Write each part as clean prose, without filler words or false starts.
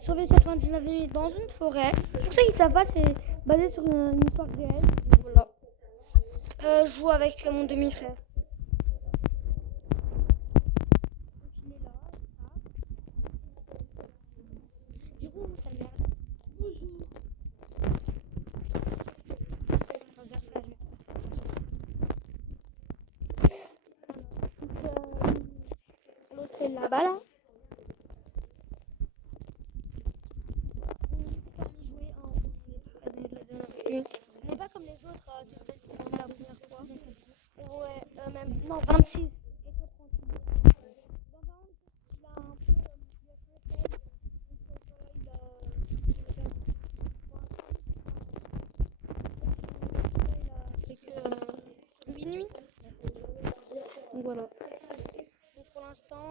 Sauver 99 minutes dans une forêt. Pour ceux qui ne savent pas, c'est basé sur une histoire réelle. Voilà. Je joue avec mon demi-frère. Il est là, du coup, ça merde. Bonjour. L'autre c'est là-bas là. On n'est pas comme les autres qui se fait la première fois. Ouais, même, non, 26. Et toi, 36. Dans un an, il a un peu. Il a fait le test. Donc voilà, il a fait que 8 nuits. Donc voilà. Donc pour l'instant.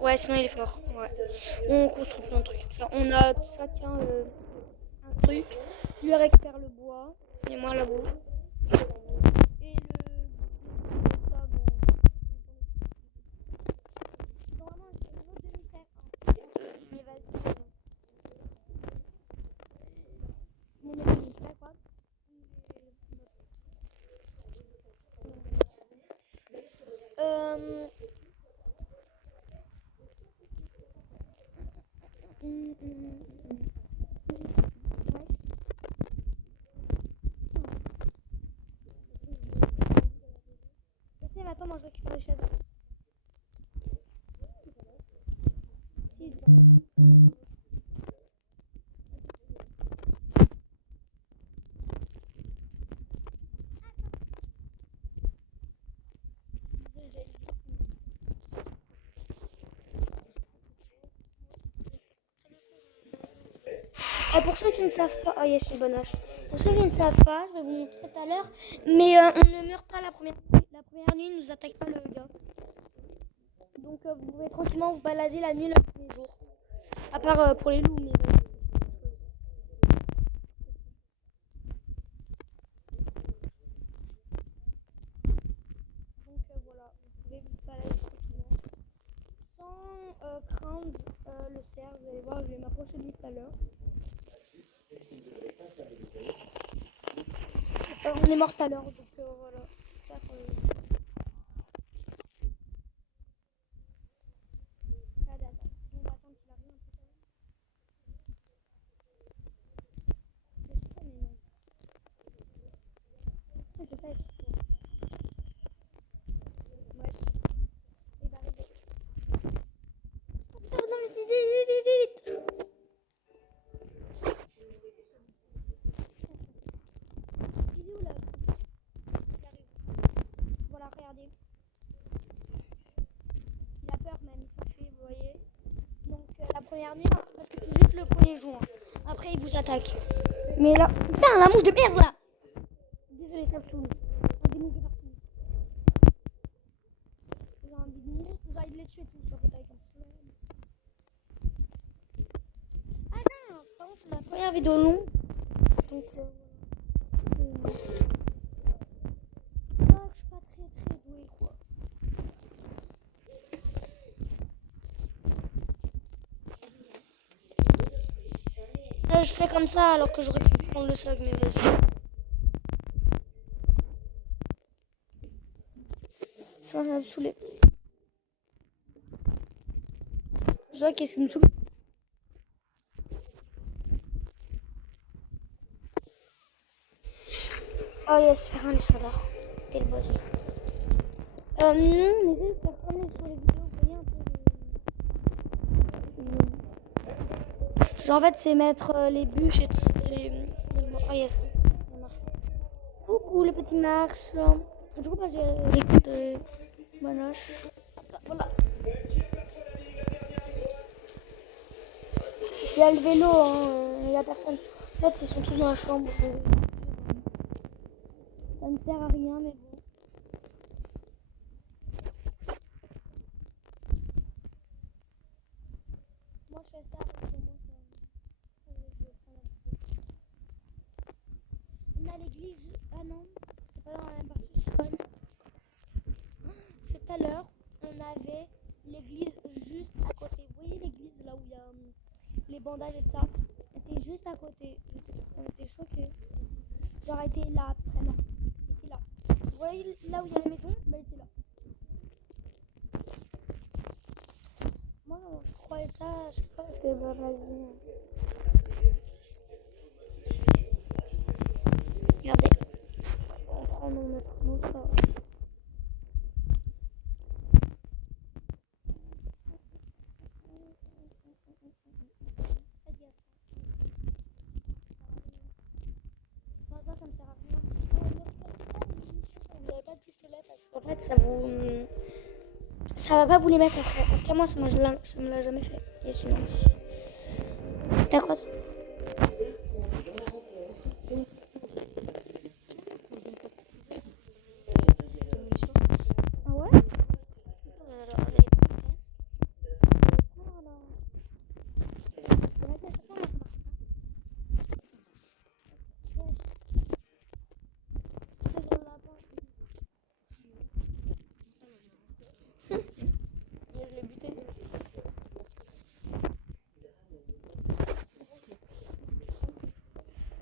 Ouais, sinon il est fort. Ouais. On construit plein de trucs. Ça, on a chacun un truc. Lui récupère le bois. Et moi la bouffe. Et ça, bon. Normalement, c'est une autre demi-terre. Mais vas-y. Mon demi-terre, quoi. Euh. Je sais, mais attends, moi je récupère les chaises. Si, pour ceux qui ne savent pas, oh yes, une bonne hache. Pour ceux qui ne savent pas, je vais vous montrer tout à l'heure, mais on ne meurt pas la première nuit, ne nous attaque pas le gars. Donc vous pouvez tranquillement vous balader la nuit le premier jour. À part pour les loups, mais donc voilà, vous pouvez vous balader tranquillement. Sans craindre le cerf, vous allez voir, je vais m'approcher de lui tout à l'heure. On est mort tout à l'heure, donc voilà. On va attendre qu'il arrive un peu. C'est ça, ouais, il va arriver. Oh putain, vite. Il est où là? Il arrive. Voilà, regardez. Il a peur même, il s'enfuit, vous voyez. Donc la première nuit, parce que juste le premier jour. Après il vous attaque. Mais là, putain, la mouche de merde là. Désolé, ça me saoule. Des mouches de partout. J'ai envie de les tuer tous en fait avec un pistolet. Ah non, par contre c'est ma première vidéo longue. Donc je suis pas très douée quoi. Je fais comme ça alors que j'aurais pu prendre le sac, mais vas-y. Ça va me saouler. Je vois qu'est-ce qui me saoule. Oh yes, faire un lézard. T'es le boss. Non, on essaie de faire comme sur les vidéos, vous voyez un peu. Genre en fait c'est mettre les bûches et les. Oh yes, ça marche. Coucou le petit marche. Du coup bah, j'écoute Manoche. Voilà. Il y a le vélo, il y a personne. En fait ils sont tous dans la chambre. Ça ne sert à rien mais bon. Moi je fais ça parce que moi on a l'église. Ah non, c'est pas dans la même partie, je crois. Tout à l'heure, on avait l'église juste à côté. Vous voyez l'église là où il y a les bandages et tout ça. Elle était juste à côté. On était choqués. Genre, elle était là après, non. Elle était là. Vous voyez là où il y a la maison? Bah, elle était là. Moi, je croyais ça, je sais pas, parce que bah, vas-y. Regardez. On prend notre. Ça me sert à rien. Vous n'avez pas de pistolet parce qu'en fait, ça va pas vous les mettre après. En tout cas, moi, ça me l'a jamais fait. Et sinon, d'accord. Ah ouais?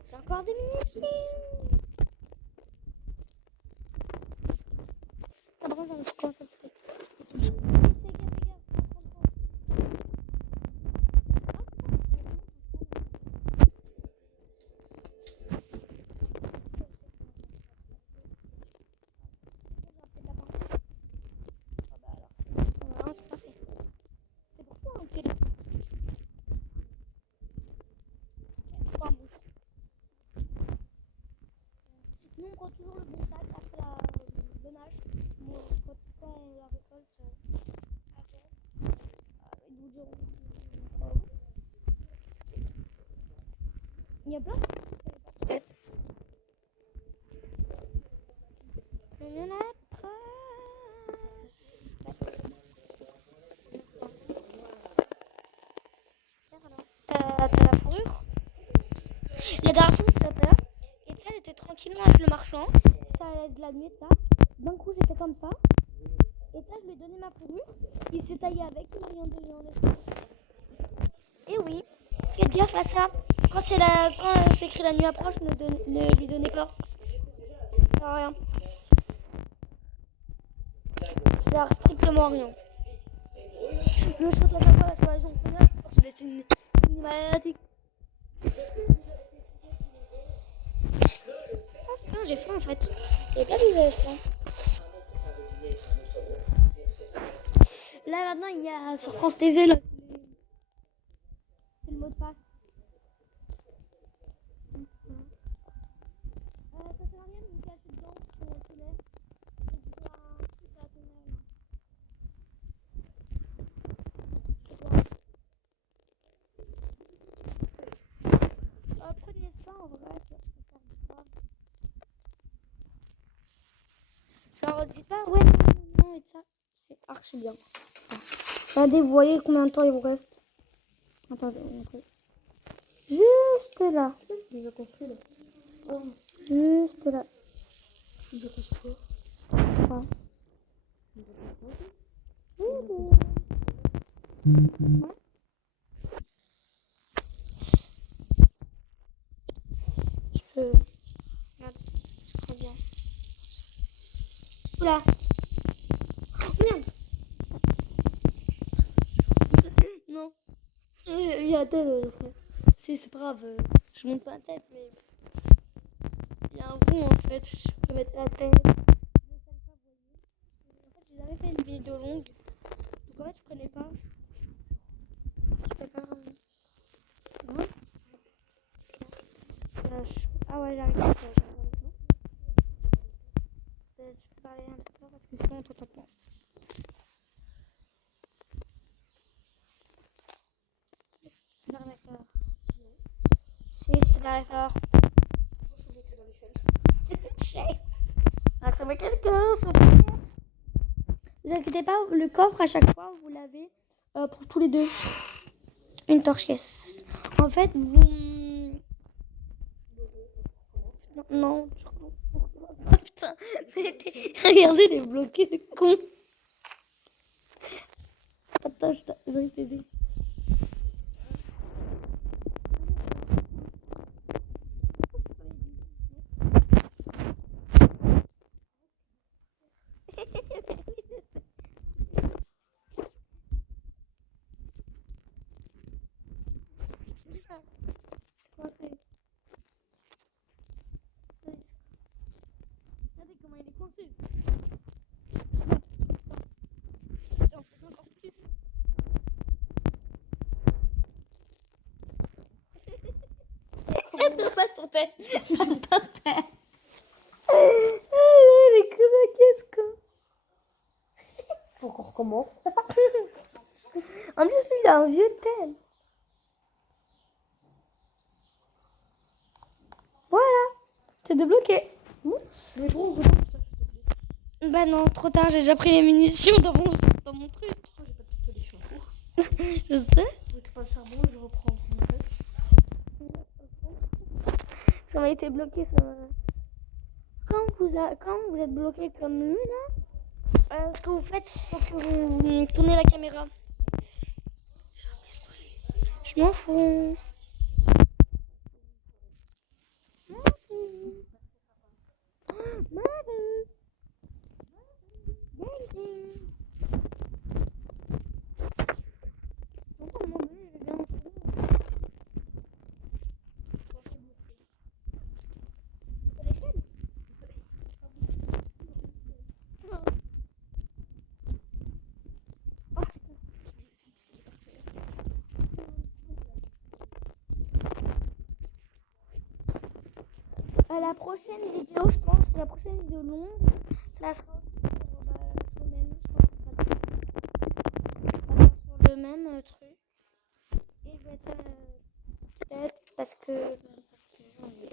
J'ai encore des munitions. Ah, par contre, comment ça se fait? C'est pas fait. C'est pourquoi on fait le nous, on prend toujours le bon sac après la donnage. Moi, quand on la récolte avant, nous dirons. Il y a plein de têtes. Il y en a après. T'as la fourrure? La dernière fois, je t'appelle. Et tu sais, elle était tranquillement avec le marchand. Ça allait de la nuit, ça. D'un coup, j'étais comme ça. Et ça, je lui ai donné ma fourrure. Il s'est taillé avec, il m'a rien donné en échange. Et oui, faites gaffe à ça. Quand c'est écrit la nuit approche, ne lui donnez pas. Ça sert à rien. Ça sert strictement à rien. Le chant de la campagne, la soirée, on connaît. C'est une cinématique. Oh putain, j'ai faim en fait. J'avais pas dit que j'avais faim. Là maintenant, il y a sur France TV, là. C'est le mot de passe. Ça sert à rien de vous cacher dedans pour le tunnel. C'est du truc à la tunnel. Prenez ça en vrai, ça sert grave. Genre, dites pas, ouais, non, et ça, c'est archi bien. Regardez, vous voyez combien de temps il vous reste. Attends, je vais vous montrer. Juste là. C'est déjà construit là. Oh. Juste là. C'est déjà construit. Ouais. Ouais. Je peux. Regarde, c'est trop bien. Oula. Oh, merde. Non. J'ai eu la tête. C'est pas grave. Je monte pas la tête, mais. Il y a un rond en fait. Je peux mettre la tête. En fait, j'ai jamais fait une vidéo longue. Donc en fait, je connais pas. C'est pas grave. Ouais. Ah ouais, j'arrive à ça. Je peux parler un peu fort parce que sinon on t'entend pas. Tu parles fort. Si, tu parles fort. Ça va quel coffre? Ne vous inquiétez pas, le coffre à chaque fois vous l'avez pour tous les deux. Une torche, yes. En fait, vous. Non. Oh putain, regardez les bloqués de con. Attends, je vais t'aider. pas sur terre. Par terre. Elle est comme la caisse, quoi. Faut qu'on recommence. En plus, lui, il a un vieux tel. Voilà. C'est débloqué. Mais bon, Bah non, trop tard, j'ai déjà pris les munitions dans mon truc. j'ai pas de pistolet, je suis en cours. Je sais. Je récupère le charbon, je reprends mon truc. Ça m'a été bloqué, ça. Quand vous êtes bloqué comme lui, là, ce que vous faites, c'est que vous tournez la caméra. J'ai un pistolet. Je m'en fous. La prochaine vidéo, je pense, la prochaine vidéo longue, ça sera sur, le même, sur le même truc. Et je vais être peut-être parce que j'en ai.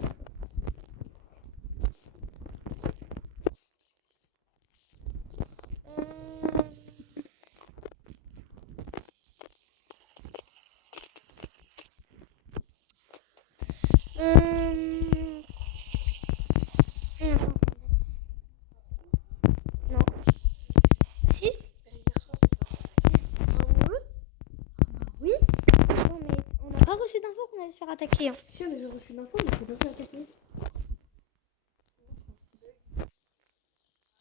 Non. Si? Oui. Non, mais on n'a pas reçu d'infos qu'on allait se faire attaquer. Hein. Si on avait reçu l'info, mais c'est pas fait attaquer.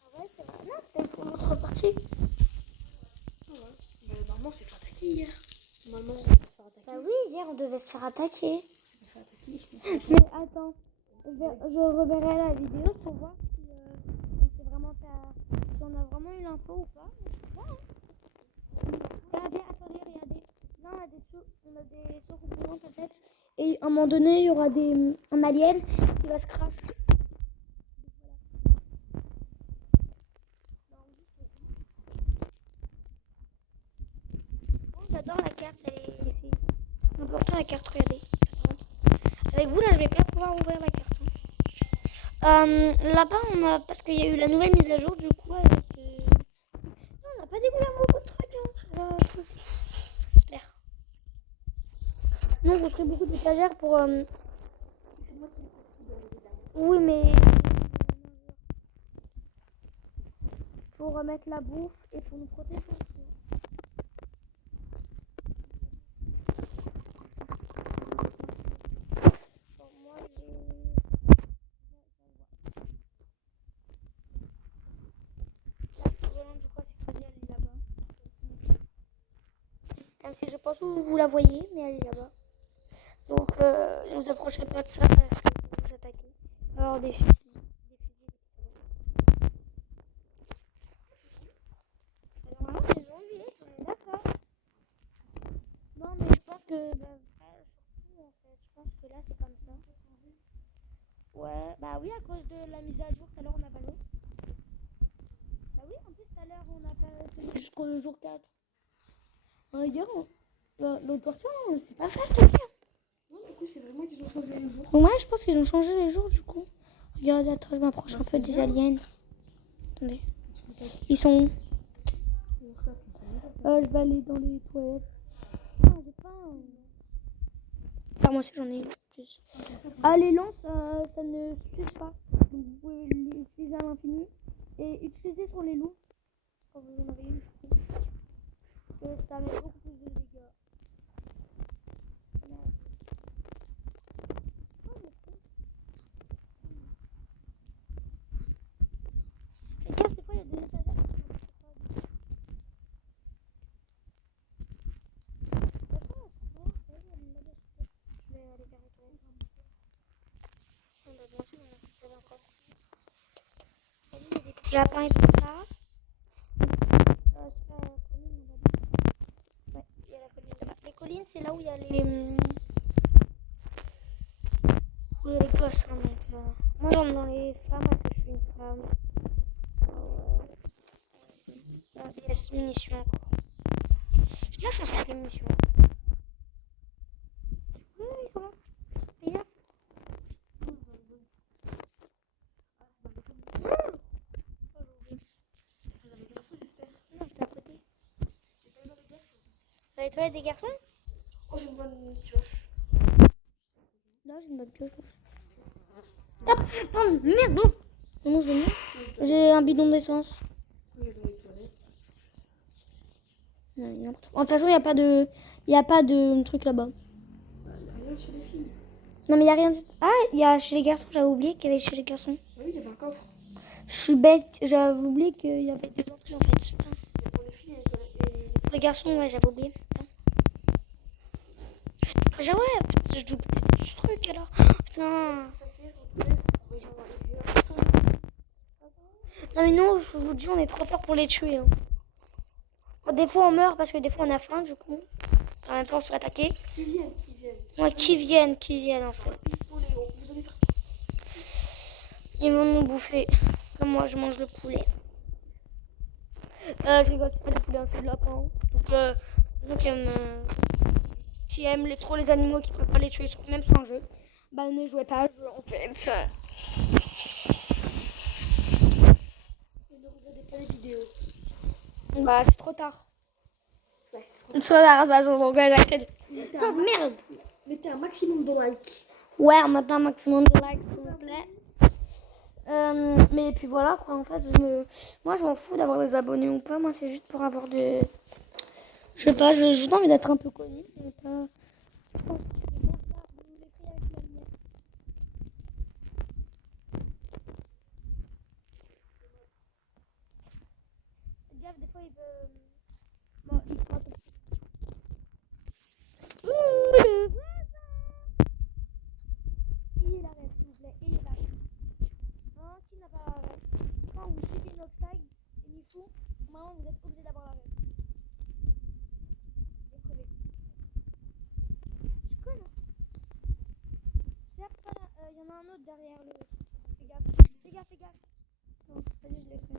Ah ouais, c'est vrai. Non, c'était pour notre partie. Ah ouais. Bah, normalement, on s'est fait attaquer hier. Normalement, on devait se faire attaquer. Bah oui, hier on devait se faire attaquer. On s'est pas fait attaquer. Mais attends, je reverrai la vidéo pour voir si on s'est vraiment fait, si on a vraiment eu l'info ou pas. Regardez, attendez, regardez. Là on a des soucoupes en fait. Et à un moment donné, il y aura un alien qui va se crash. J'adore la carte, c'est important la carte, regardez. Avec vous là, je vais pas pouvoir ouvrir la carte. Là-bas, on a, parce qu'il y a eu la nouvelle mise à jour, du coup, avec, on n'a pas découvert beaucoup de trucs. Hein. J'espère. Non, je ferai beaucoup d'étagères pour. Oui, mais pour remettre la bouffe et pour nous protéger aussi. Bon, moi, je crois que c'est elle est là-bas. Même si je pense que vous la voyez, mais elle est là-bas. Donc, ne vous approchez pas de ça parce que vous vous attaquez. Alors, des fusils. Normalement, des zombies, on est d'accord. Non, mais je pense que. Surtout, en fait, je pense que là, c'est comme ça. Ouais, bah oui, à cause de la mise à jour, tout à l'heure, on a pas l'eau. Bah oui, en plus, tout à l'heure, on n'a pas tenu jusqu'au jour 4. Hier, l'autre partie, on s'est pas fait attaquer. Non, du coup, c'est vraiment qu'ils ont changé les jours. Ouais, je pense qu'ils ont changé les jours, du coup. Regardez, attends, je m'approche un peu des aliens. Attendez. Ils sont où? Je vais aller dans les toilettes. Ah, j'ai faim. Ah, moi aussi, j'en ai plus. Ah, les lances, ça ne suffit pas. Donc, vous pouvez l'utiliser à l'infini. Et utiliser sur les loups. Quand vous en avez une. Parce que ça met beaucoup plus de dégâts. Regarde, des fois, il y a des étagères qui sont je vais aller vers les toilettes. Bah, bien sûr, on a récupéré encore. Il y a des petits lapins et tout ça. C'est pas la colline là-bas. Ouais, il y a la colline là-bas. Les collines, c'est là où il y a les. il y a les gosses, hein, donc moi j'aime dans les femmes parce que je suis une femme. Il reste munitions encore. Je viens changer les munitions. Oui, comment? Les gars? Non, j'étais à côté. T'as les toilettes des garçons? Oh, j'ai une bonne pioche. Non, j'ai une bonne pioche. Top! Oh, merde, non! Non, j'ai un bidon d'essence. Oui, dans les toilettes. Non, n'importe quoi. De toute façon, il n'y a pas de... Il n'y a pas de truc là-bas. Il n'y a rien chez les filles. Non, mais il n'y a rien. Ah, il y a chez les garçons. J'avais oublié qu'il y avait chez les garçons. Ah oui, il y avait un coffre. Je suis bête. J'avais oublié qu'il y avait deux entrées en fait. Putain. Il y a pour les filles et les toilettes. Pour les garçons, ouais, j'avais oublié. Putain. Genre, ouais, je double ce truc alors. Putain. Non, mais non, je vous dis, on est trop fort pour les tuer. Hein. Des fois, on meurt parce que des fois, on a faim, du coup. En même temps, on se fait attaquer. Qui viennent, qui viennent. Ouais, qui viennent en fait. Ils vont nous bouffer. Comme moi, je mange le poulet. Je rigole, c'est pas le poulet, hein, c'est le lapin. Donc, les gens qui aiment trop les animaux, qui peuvent pas les tuer, même sans jeu, bah ne jouez pas à jeu en fait. Et ne regardez pas les vidéos. Bah, c'est trop tard. Ouais, C'est trop tard, ça, donc j'arrête. Putain, merde! Mettez un maximum de likes. Ouais, maintenant un maximum de likes, s'il vous plaît. Mais puis voilà quoi, en fait, moi je m'en fous d'avoir des abonnés ou pas, moi c'est juste pour avoir des... Je sais pas, j'ai juste envie d'être un peu connue, mais pas... Faites gaffe, des fois il veut... Bon, il sera toxique. Ayez la rêve, s'il vous plaît, ayez la rêve. Hein, qui n'a pas la rêve? Quand vous suivez Noxtag et Michou, normalement vous êtes obligé d'avoir la rêve. Et crever. Je connais. Cherche pas là, y en a un autre derrière le... Fais gaffe, fais gaffe, fais gaffe. Non, vas-y, je l'ai fait.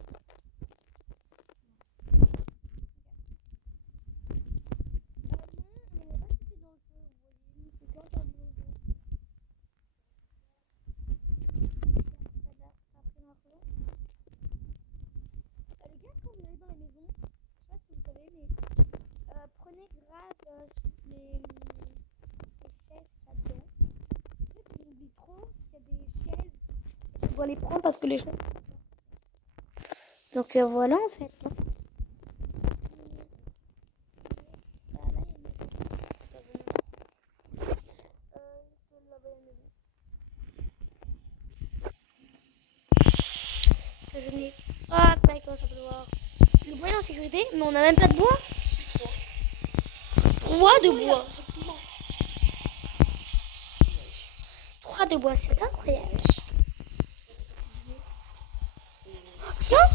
Non, on n'est pas sauté dans le feu, vous voyez, c'est quand ça dans le feu. Les gars, quand vous allez dans les maisons, je sais pas si vous savez, mais prenez grave les chaises là-dedans. En fait, on oublie trop qu'il y a des chaises. On doit les prendre parce que les chaises. Donc voilà en fait. Hein. Je n'ai pas d'accord, ça peut voir. Le bois est en sécurité, mais on n'a même pas de bois. 3 de bois. 3 de bois, c'est incroyable. Non.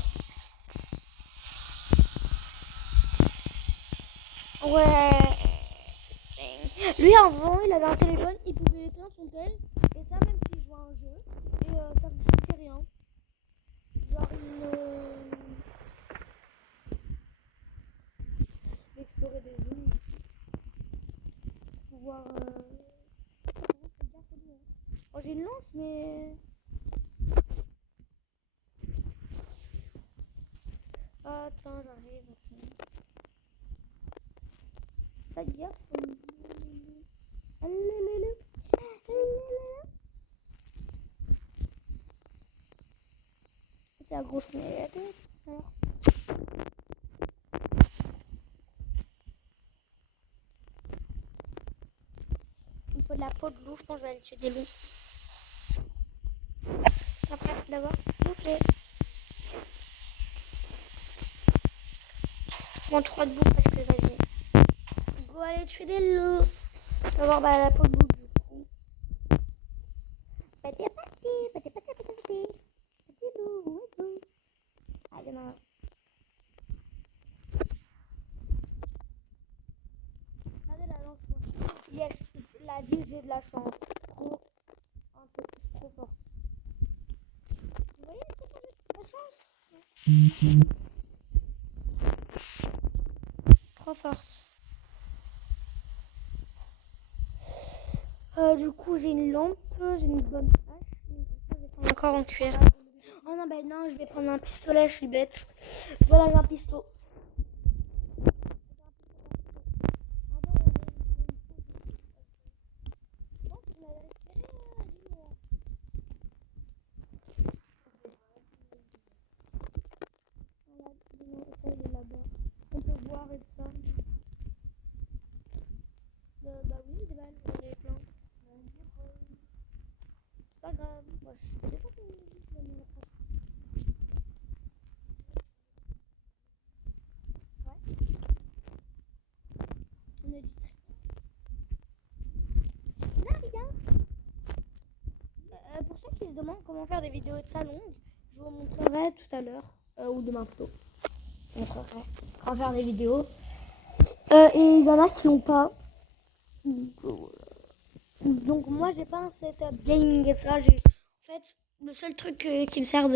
Ouais. Lui avant, il avait un téléphone, il pouvait éteindre son tel, et ça même s'il jouait à un jeu, et ça ne foutait rien. Genre explorer des zones, pouvoir oh, j'ai une lance mais attends j'arrive. Faites gaffe. C'est la grosse merde. Alors. Il faut de la peau de loup, je pense que je vais aller tuer des loups. Après, d'abord, bouffer. Je prends 3 de bouffe parce que vas-y. Go aller tuer des loups. D'abord, bah, la peau de loup du coup. Pâté, pâté, pâté, pâté, pâté. Pâté loup, loup. Allez, maman. Regardez la lance. Yes, la ville, j'ai de la chance. Trop. Un peu. fort. Vous voyez la chance? Trop fort. Du coup, j'ai une lampe, j'ai une bonne hache. Je vais prendre encore en cuir. Oh non, ben non, je vais prendre un pistolet, je suis bête. Voilà, j'ai un pistolet. On peut voir et tout ça. Bah oui, des balles, j'en ai plein. C'est pas grave, moi je sais pas comment je vais me mettre. Ouais, on a dit. Là, les gars, pour ceux qui se demandent comment faire des vidéos de salon, je vous montrerai tout à l'heure, ou demain plutôt. Je vous montrerai comment faire des vidéos. Et il y en a qui n'ont pas. Donc moi j'ai pas un setup gaming et ça. En fait, le seul truc qui me sert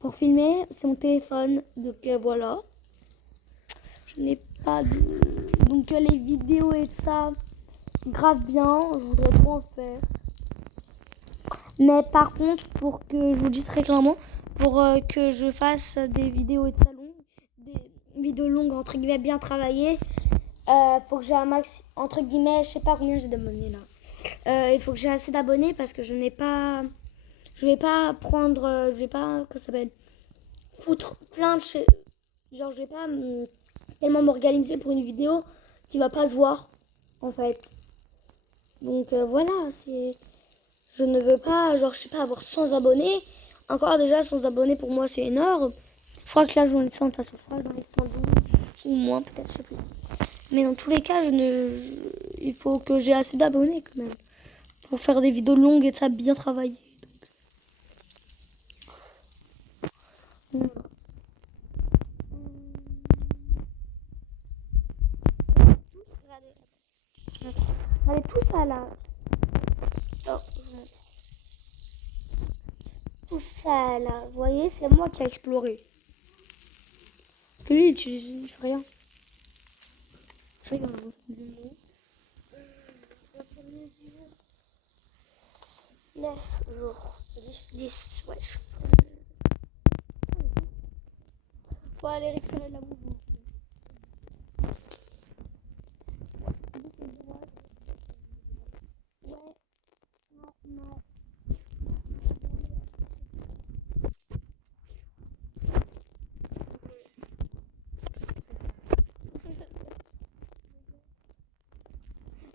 pour filmer, c'est mon téléphone. Donc voilà. Je n'ai pas de... Donc les vidéos et ça, grave bien. Je voudrais trop en faire. Mais par contre, pour que, je vous le dis très clairement, pour que je fasse des vidéos et de salon, des vidéos longues entre guillemets bien travaillées, faut que j'ai un max, entre guillemets, je sais pas combien j'ai d'abonnés là. Il faut que j'ai assez d'abonnés parce que je n'ai pas... Je vais pas prendre... je vais pas... Comment ça s'appelle? Foutre plein de... Genre, je vais pas tellement m'organiser pour une vidéo qui va pas se voir, en fait. Donc, voilà, c'est... Je ne veux pas, genre, je sais pas, avoir 100 abonnés. Encore déjà, 100 abonnés, pour moi, c'est énorme. Je crois que là, j'en ai 100, de toute façon, je crois que j'en ai 112 ou moins, peut-être, je sais plus. Mais dans tous les cas, il faut que j'ai assez d'abonnés, quand même. Pour faire des vidéos longues et de ça, bien travailler. Donc. Regardez tout ça, là. Oh, tout ça, là. Vous voyez, c'est moi qui ai exploré. Lui, il fait rien. Je rigole, hein. 9 jours. 10, ouais. Faut aller récupérer la mouvement.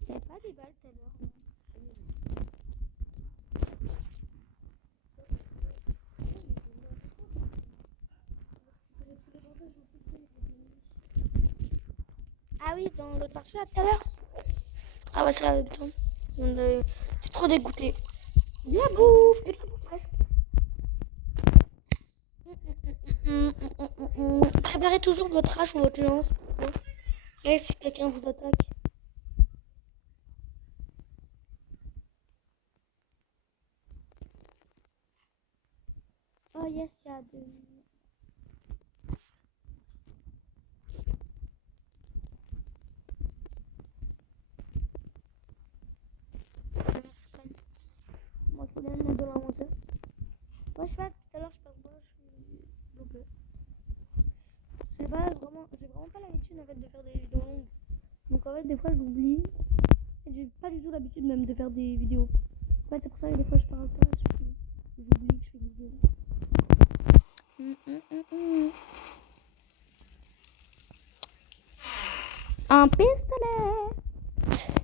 Il n'y avait pas des balles tout à l'heure. Ah oui, dans l'autre partie là tout à l'heure. Ah ouais, ça va temps. C'est trop dégoûté. De la bouffe, presque. Préparez toujours votre hache ou votre lance. Et si quelqu'un vous attaque. Oh yes, il y a deux. Moi, je voulais mettre de l'inventaire. Moi, je sais pas, tout à l'heure, je sais pas pourquoi je suis bloqué. J'ai vraiment pas l'habitude en fait de faire des vidéos longues. Donc en fait, des fois, j'oublie. Et j'ai pas du tout l'habitude même de faire des vidéos. En fait, c'est pour ça que des fois, je parle pas. J'oublie que je fais des vidéos. Un pistolet.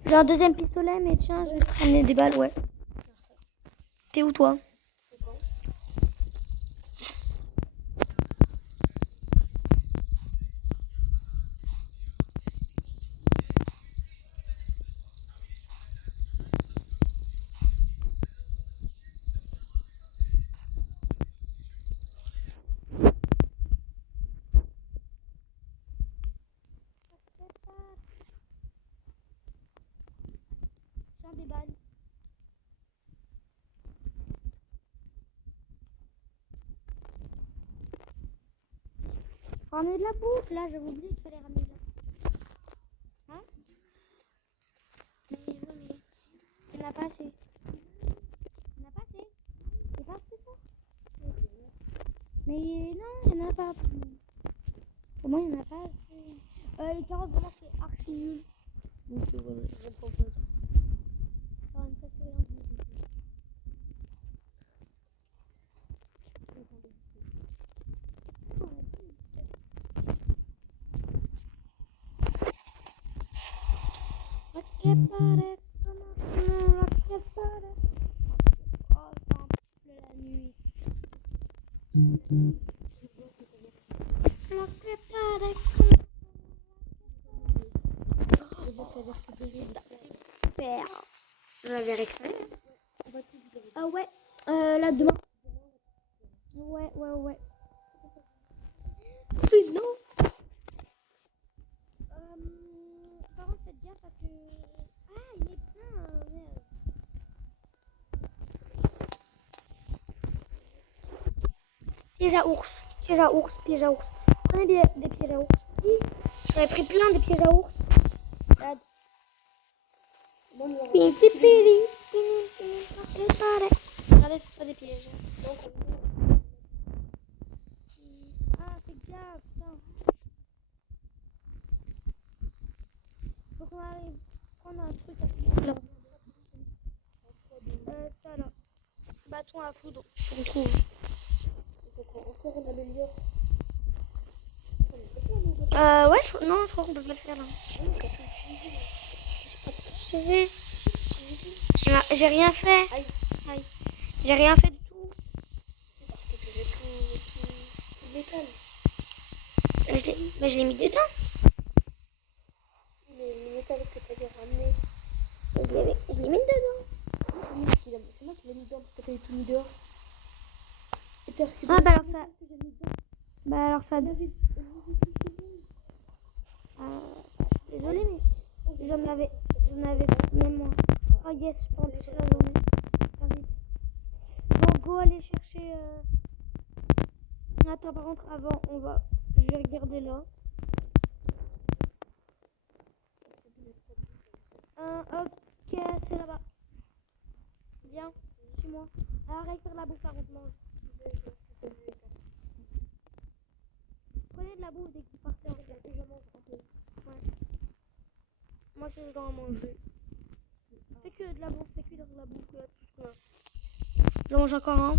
J'ai un deuxième pistolet, mais tiens, je vais te ramener des balles, ouais. T'es où, toi? Tiens, des balles. ramener de la bouffe. Là, j'avais oublié qu'il fallait ramener de la bouffe. Hein? Mais il n'y en a pas assez. Il n'y en a pas assez. C'est pas assez ça? Mais non, il n'y en a pas. Au moins, il n'y en a pas assez. Les carottes, vraiment, c'est archi nul. Donc voilà, je reprends pas ça. Ça rend presque rien de plus. J'avais réclamé. Ah ouais, là demain. Ouais. Sinon. Par contre, faites gaffe parce que. Ah, il est plein, merde. Piège à ours. Prenez des pièges à ours. J'aurais pris plein de pièges à ours. Regarde. Regardez, c'est ça des pièges. Ah, fais gaffe, ça. Faut qu'on arrive prendre un truc à là. Ça là. Bâton à foudre. On trouve. Encore on améliore. Ouais, je crois qu'on peut pas le faire là. On peut tout utiliser. J'ai pas tout utilisé. J'ai rien fait. Aïe. J'ai rien fait du tout. T'as récupéré tout le métal. Mais je l'ai mis dedans. Mais le métal que t'avais ramené. Je l'ai mis dedans. C'est moi qui l'ai mis dedans parce que t'avais tout mis dehors. Et t'as récupéré. Ah bah alors ça. Bah alors ça. Je suis désolée mais j'en avais même moi. Oh yes, je peux en plus la journée. Pas vite. Bon, go aller chercher. Attends, par contre, avant, je vais regarder là. Ok, c'est là-bas. Viens, suis-moi. Arrête de faire la bouffe, par contre, mange. Prenez de la bouffe dès que vous partez en fait. Je mange un peu. Ouais. Moi, si je dois en manger. Fais que de la bouffe, tout ce qu'on a. Je mange encore un.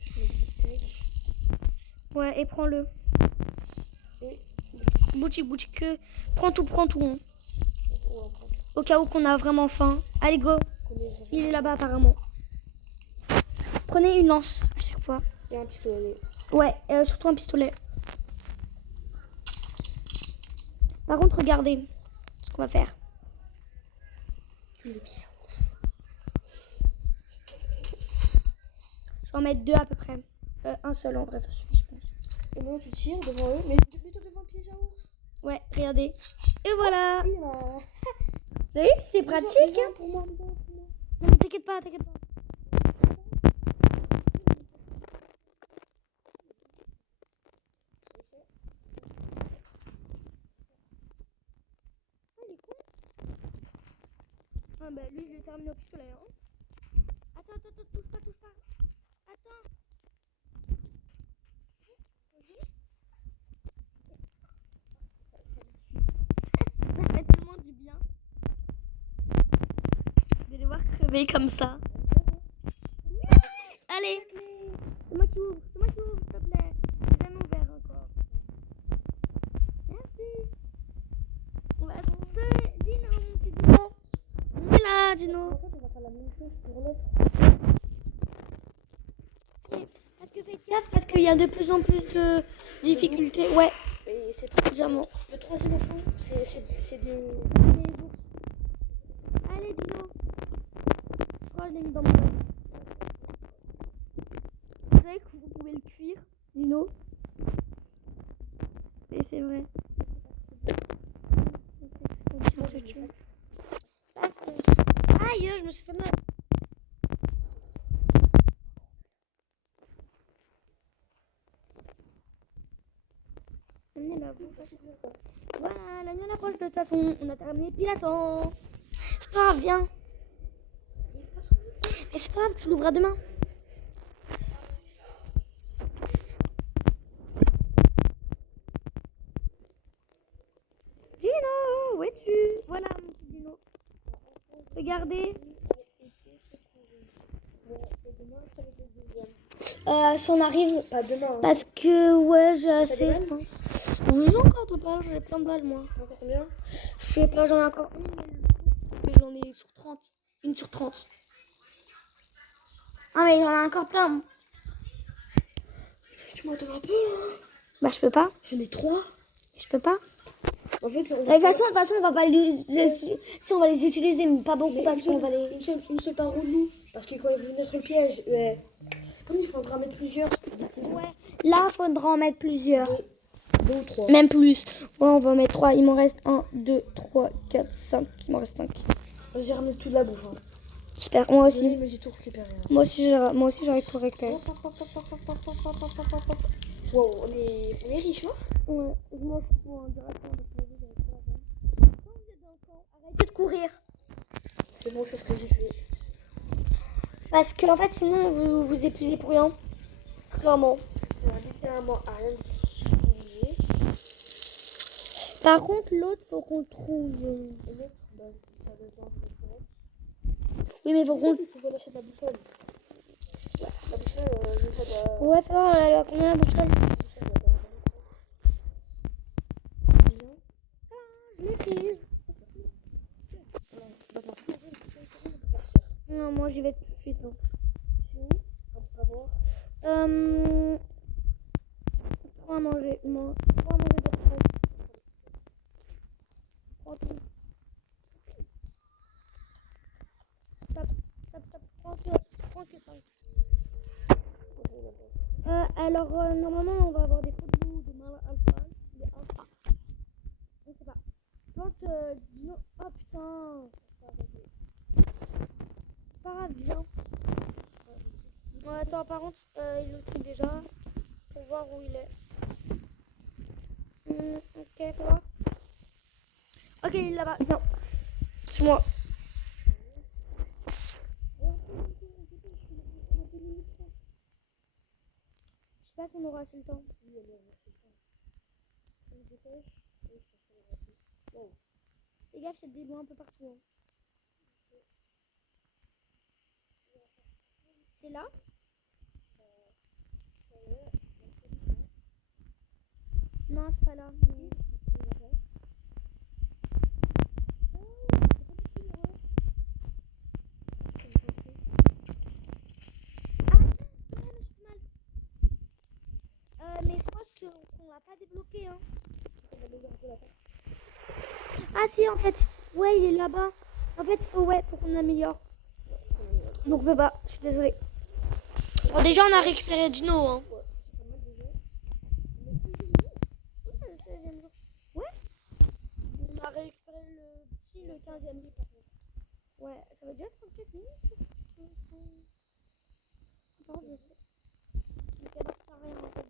Je mets du steak. Ouais, et prends-le. Et Boutique. Prends tout. Hein. Au cas où qu'on a vraiment faim. Allez, go. Il est là-bas, apparemment. Prenez une lance à chaque fois. Et un pistolet. Ouais, surtout un pistolet. Par contre, regardez ce qu'on va faire. Les pieds à ours. Je vais en mettre 2 à peu près. Un seul en vrai, ça suffit, je pense. Et maintenant tu tires devant eux, mais mets-toi devant le piège à ours. Ouais, regardez. Et voilà. Vous savez, c'est pratique. Hein. Pour moi. Non mais t'inquiète pas. Ah bah lui je l'ai terminé au pistolet. Hein. Attends, touche pas. Attends. Ça fait tellement du bien. De les voir crever comme ça. Allez. C'est moi qui ouvre, s'il te plaît. J'ai jamais ouvert encore. Merci. On va avancer. Dino, mon petit Dino. On est là, Dino. En fait, on va faire la même chose pour l'autre. Parce que faites gaffe, parce qu'il y a de plus en plus de difficultés. Ouais. Et c'est pas Vraiment. le troisième enfant, c'est des ours. Allez, Dino. Je crois que je l'ai mis dans mon sac. Vous savez que vous pouvez le cuire, Dino. Et c'est vrai. Aïe, je me suis fait mal. Voilà, la nuit approche de toute façon. On a terminé pile à temps. C'est pas grave, viens. Mais c'est pas grave, tu l'ouvras demain. Dino, où es-tu? Voilà mon petit Dino. Regardez. Si on arrive. Pas demain. Hein. Parce que, ouais, j'ai T'as assez, des je balles? pense. Oui, j'ai encore de balles, j'ai plein de balles, moi. Encore combien? Je sais pas, j'en ai encore une, mais j'en ai sur 30. Une sur 30. Ah, mais j'en ai encore plein. Moi. Tu m'attends un peu, hein? Bah, je peux pas. J'en ai 3. Je peux pas. En fait, on De toute façon, on va pas si on va les utiliser, mais pas beaucoup parce qu'on va les. Une seule par nous. Parce que quand il veut mettre le piège, comme il faudra mettre plusieurs. Ouais. Là, faudra en mettre plusieurs. 2 ou 3. Même plus. Ouais, on va en mettre 3. Il m'en reste 1, 2, 3, 4, 5. Il m'en reste 5. J'ai ramené toute la bouffe. Hein. Super, moi aussi. Oui, mais j'ai tout récupéré. Hein. Moi aussi, j'arrive tout récupérer. Wow, on est riche, hein? Ouais, je m'en fous en directement parce que j'avais pas la peine. Quand vous êtes dans le camp, arrêtez de courir. C'est bon, c'est ce que j'ai fait. Parce que en fait, sinon, vous vous épuisez pour rien. Clairement. Ça sert littéralement à rien d'utiliser. Par contre, l'autre, faut qu'on le trouve. Et l'autre, bah, ça dépend de l'autre. Oui, mais faut qu'on. Il faut qu'on achète la boussole. Ouais, la boussole, je vais faire Ouais, fais voir, elle a combien la boussole? Je l'ai prise. Non, moi j'y vais tout de suite. Prends à manger. Prends à manger de près. Prends tout. Prends que 5. Alors, normalement, on va avoir des photos de mal alpha. Des alpha. On sait pas. Quand Dino. Oh putain. C'est pas grave, viens. Ouais, attends, par contre, il le trouve déjà. Pour voir où il est. Ok, pour voir. Ok, il est là-bas. Viens. C'est moi. Je sais pas si on aura assez le temps. Fais gaffe, il y a des lois un peu partout. Hein. C'est là? Non, c'est pas là. Mais je crois qu'on l'a pas débloqué. Hein. Ah si, en fait. Ouais, il est là-bas. En fait, faut qu'on améliore. Donc, on peut pas. Je suis désolée. Bon, déjà, on a récupéré Dino. Hein. Ouais. On a récupéré le petit, le 15e. Ouais, ça va déjà 34 minutes. Non, je sais. Mais ça sert à rien en fait.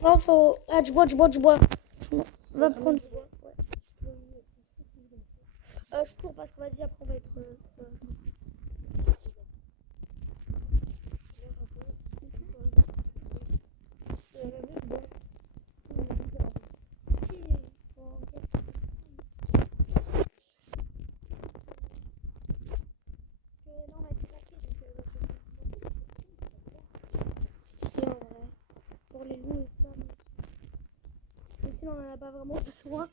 Non, faut. Ah, du bois. Va prendre du bois. Ouais. Je cours parce que vas-y, après on va être. Pour les loups et ça. Mais sinon, on en a pas vraiment besoin.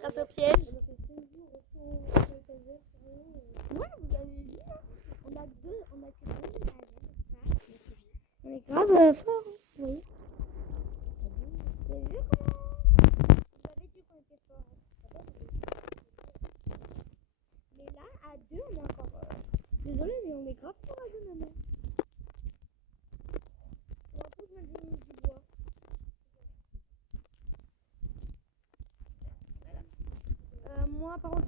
Grâce au piège. Ouais, vous avez vu, hein. On a que deux. On est grave fort. Hein. Oui. Vous avez vu comment. Vous avez dit qu'on était fort. Mais là, à deux, on est encore. Désolé, mais on est grave fort à deux maintenant. On va tous mettre du bois. Moi, par contre,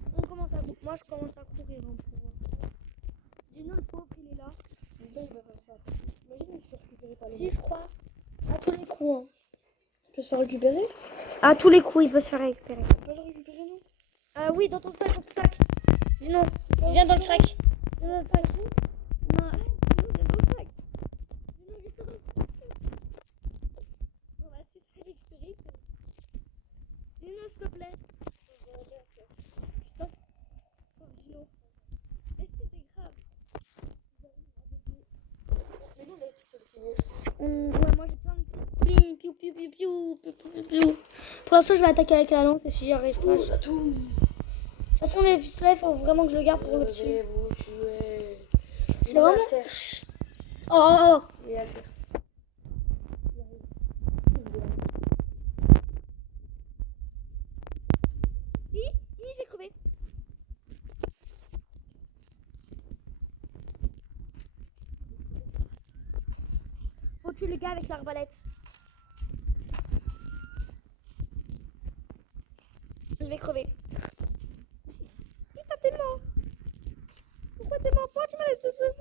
moi, je commence à courir. Hein, pour... Dino, le pauvre, il est là. Celui-là, il va pas se faire attaquer. Imagine, il se fait récupérer par les Si, je crois. À tous les coups. Hein. Il peut se faire récupérer? À tous les coups, il peut se faire récupérer. Tu peux le récupérer, non? Oui, dans ton sac. Dino, viens dans le sac. Viens dans le sac. Non, Dino, viens dans le sac. Dino, viens dans le sac. On va essayer de se faire récupérer. Dino, s'il te plaît. Putain. Pauvre Dino. Est-ce que c'est grave? Mais non, mais tu peux le finir. Ouais, moi j'ai plein de piou, piou, piou, piou, piou, piou, piou. Pour l'instant, je vais attaquer avec la lance et si j'y arrive pas. Touche à tout. De toute façon, les pistolets, il faut vraiment que je le garde pour le petit. Je vais vous tuer. C'est Il va vraiment. le faire. Oh, Il va le faire. j'ai crevé. Faut tuer le gars avec l'arbalète. Je vais crever. Putain, t'es mort. Pourquoi t'es mort? Pourquoi tu m'as laissé seul?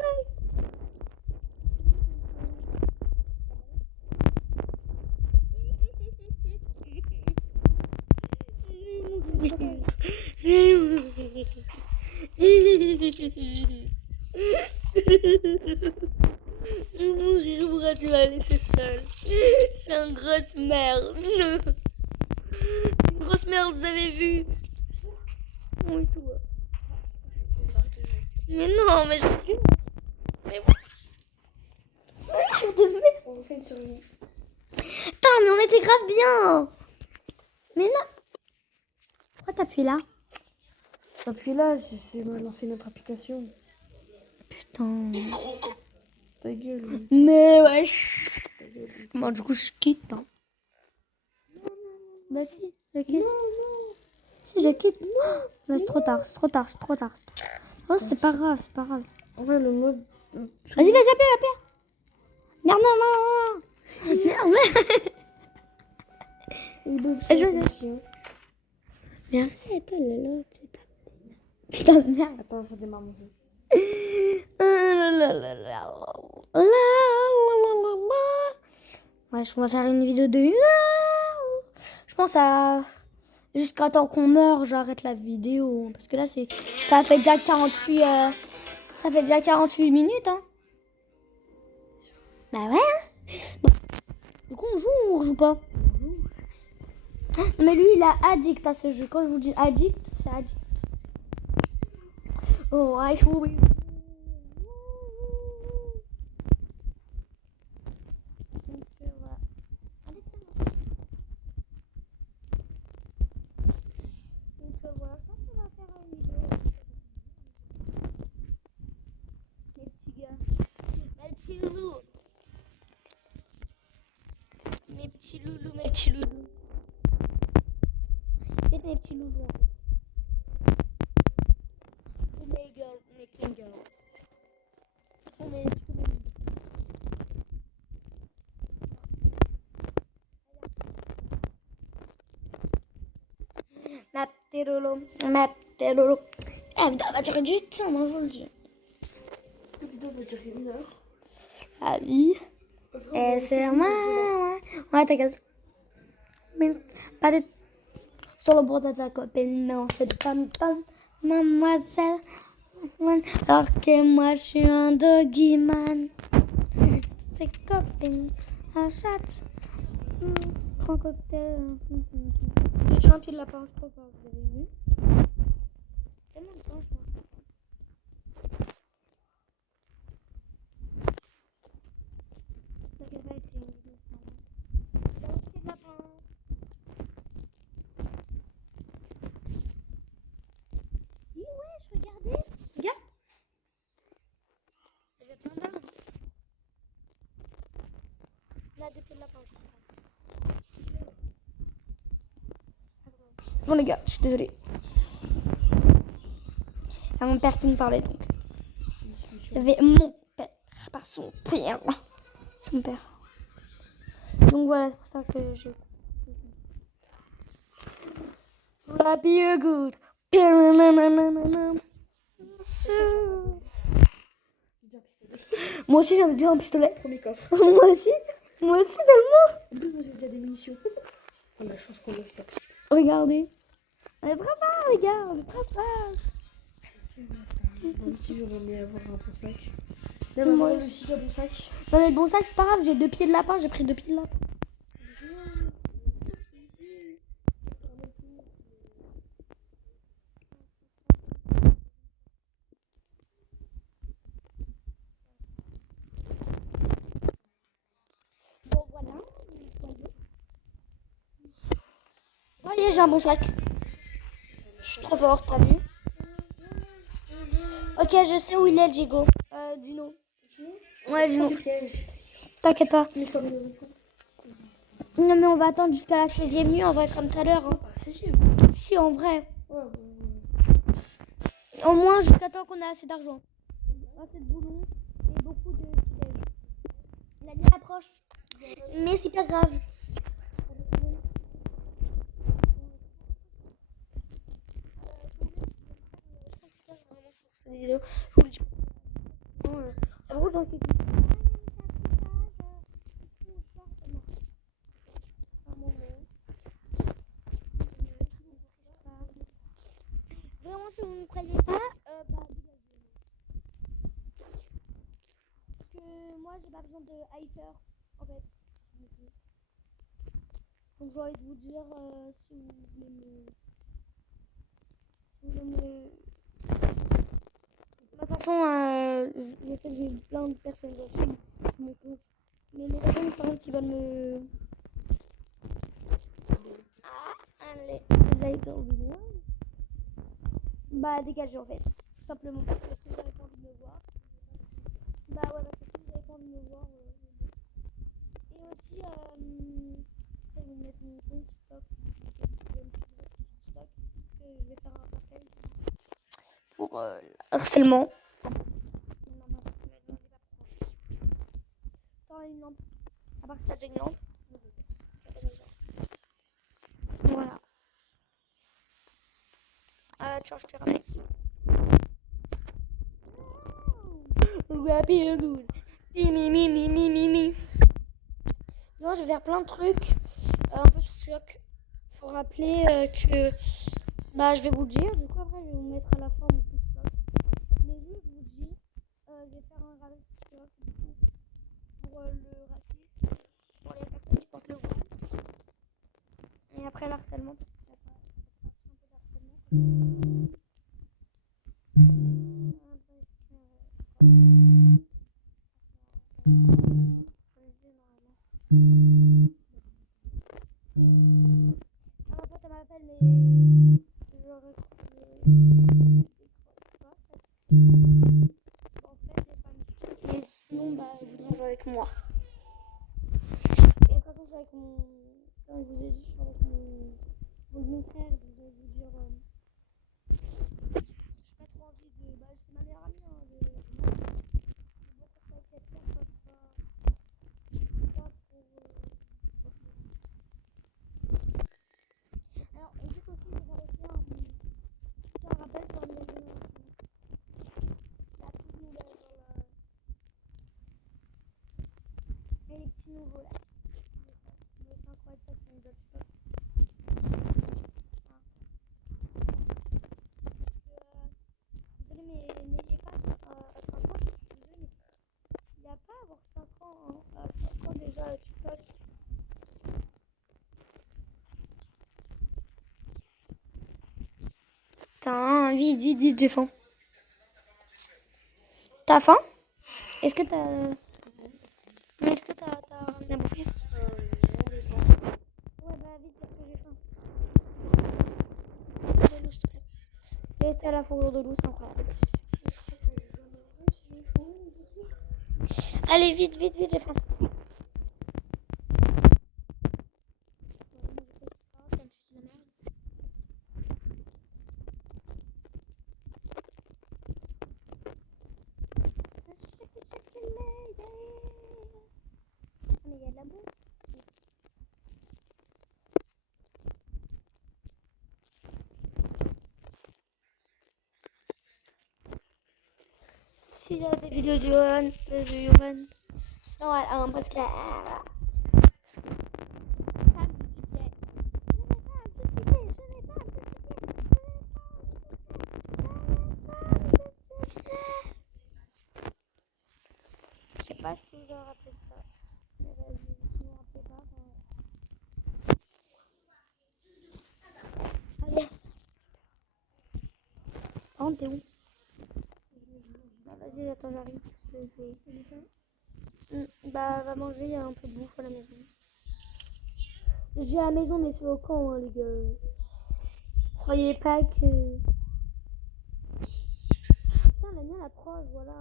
Je vais mourir, pourquoi tu m'as laissé seul? C'est une grosse merde. Une grosse merde, vous avez vu? Oui, toi. Mais non, mais je... Mais ouais. On fait une survie. Putain, mais on était grave bien. Mais non. Pourquoi t'appuies là? Appuie là, c'est lancer notre application. Putain. Ta gueule. Mais wesh. Ta gueule. Bon, du coup, je quitte. Hein. Bah si, je quitte. Non. Si, je quitte. Mais c'est trop tard, c'est trop tard, c'est trop tard. Non, c'est pas grave, c'est pas grave. En vrai, le mode. Vas-y, appuie. Merde, non. Merde. Il bouge Vas-y. aussi. Mais arrête, oh là là, c'est pas... Putain de merde. Attends, je redémarre mon jeu. Wesh, on va faire une vidéo de 1 heure. Je pense à... Jusqu'à temps qu'on meurt, j'arrête la vidéo. Parce que là, ça fait déjà 48... Ça fait déjà 48 minutes, hein. Bah ouais. Bon. Du coup, on joue ou on joue pas? Mais lui, il est addict à ce jeu. Quand je vous dis addict, c'est addict. Oh, I should be... Voilà, je pense qu'on va faire une vidéo. Les petits gars. Mes petits loulous. Mes petits loulous. C'est mes petits loulous en fait. Ou mes girls, mes clean girls. Ou mes loulous. Ma petite loulou. Eh, putain, va durer du temps, moi je vous le dis. La vidéo va durer 1 heure. La vie. Et c'est moi. Ouais, t'inquiète. Mais pas de... Sur le bord de ta copine, non, c'est tam-tam, mademoiselle. Alors que moi, je suis un doggyman. Ses copines achètent un cocktail. J'ai tué un pied de lapin, je crois pas, vous avez vu. Tellement de temps, je pense. T'inquiète pas, ici, on j'ai un pied de lapin. Dis wesh, regardez. Regarde. Il y a plein d'arbres. Là, des pieds de lapin, je crois. C'est bon les gars, je suis désolée. Il y a mon père qui me parlait donc. Il y avait mon père, pas son père. Son père. Donc voilà, c'est pour ça que j'ai... Happy or good. C'est déjà pisté. Moi aussi, j'avais déjà un pistolet. Premier coffre. Moi aussi tellement. En plus, moi j'ai déjà des munitions. On a la chance qu'on laisse pas plus. Regardez. On est très fort, les gars. On est très fort. Même si j'aurais aimé avoir un bon sac. Moi Même aussi. si j'ai un bon sac. Non, mais le bon sac, c'est pas grave. J'ai 2 pieds de lapin. J'ai pris 2 pieds de lapin. Bon, voilà. Allez, j'ai un bon sac. Je suis trop fort, t'as vu? Ok, je sais où il est, le Diego. Dino. Ouais, Dino. T'inquiète pas. Non, mais on va attendre jusqu'à la 16e nuit, en vrai, comme tout à l'heure. Hein. Si, en vrai. Au moins jusqu'à temps qu'on ait assez d'argent. Assez de boulons et beaucoup de pièges. La nuit approche. Mais c'est pas grave. Je vous le dis. Il y a beaucoup de gens qui disent vraiment, si vous ne me croyez pas, bah dégagez. Parce que moi, j'ai pas besoin de haters, en fait. Donc j'ai envie de vous dire, si vous voulez me... Si vous voulez me... De toute façon, je sais que j'ai plein de personnes aussi sur mon compte. Mais les personnes par exemple, qui veulent me... les haters du bien. Bah dégagez en fait. Tout simplement parce que si vous n'avez pas envie de me voir. Bah ouais, parce que si vous n'avez pas envie de me voir... Et aussi, je vais mettre mon compte TikTok. Je vais me suivre sur TikTok. Parce que je vais faire un rappel pour harcèlement. Une lampe. À part si t'as déjà une lampe. Voilà. Tiens, je te ramène. Rapid good. Moi, je vais faire plein de trucs. Un peu sur TikTok. Faut rappeler que. Bah, je vais vous le dire. Du coup, après, je vais vous mettre à la fin mon TikTok. Mais juste, je vous dis. Je vais faire un rappel TikTok. Du coup, pour le racisme. Pour les personnes qui portent le voile. Et après, l'harcèlement. Parce qu'il y a pas un peu d'harcèlement. Ma pote elle m'appelle mais genre en fait j'ai pas mis. Et sinon bah elle voudrait jouer avec moi. Et de toute façon je suis avec mon. Comme je vous ai dit, je suis avec mon demi-frère, donc je vais vous dire. J'ai pas trop envie de. Bah c'est ma meilleure amie hein, de beaucoup avec quelqu'un, ça sera pas pour. Alors, juste aussi, je vais faire un rappel sur la nouvelle génération. La toute nouvelle, genre et les petits nouveaux là. Le 5 qui ont d'autres choses. Hein. Parce que, désolé, mais n'ayez pas 5 ans, je suis désolée, mais il n'y a pas à avoir 5 ans, hein. 5 ans déjà, TikTok. Putain, vite, j'ai faim. T'as faim? Est-ce que t'as. Mais est-ce que t'as rien à bouffer? Ouais, bah vite parce que j'ai faim. De l'eau, s'il te plaît. Laisse à la fourrure de loup, c'est incroyable. Allez, vite, j'ai faim. Mais il y a de la bouffe. Si épisode des vidéos de Johan. Sinon, parce que... Je sais pas si vous en rappelez de ça. Mais vas-y, je me rappelle pas. Allez. Par contre, t'es où? Bah, vas-y, attends, j'arrive. Parce que je vais... Bah, va manger, il y a un peu de bouffe à la maison. J'ai à la maison, mais c'est au camp, hein, les gars. Croyez pas que... Putain, la mienne, la proche, voilà.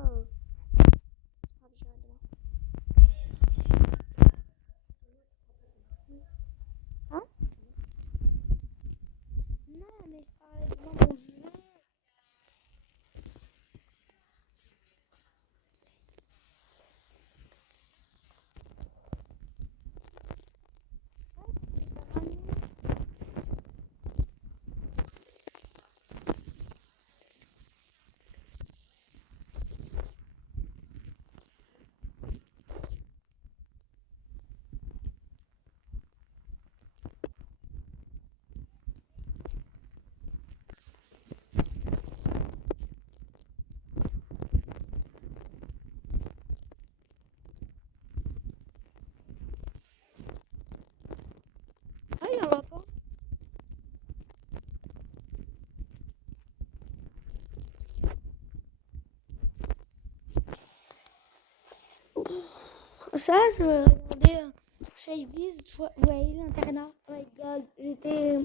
Hein? Non, mais je parlais de mon jeu. Ah, il y en a pas. Ça, c'est regardez Shave Biz, vous voyez l'internat. Oh my god, j'étais.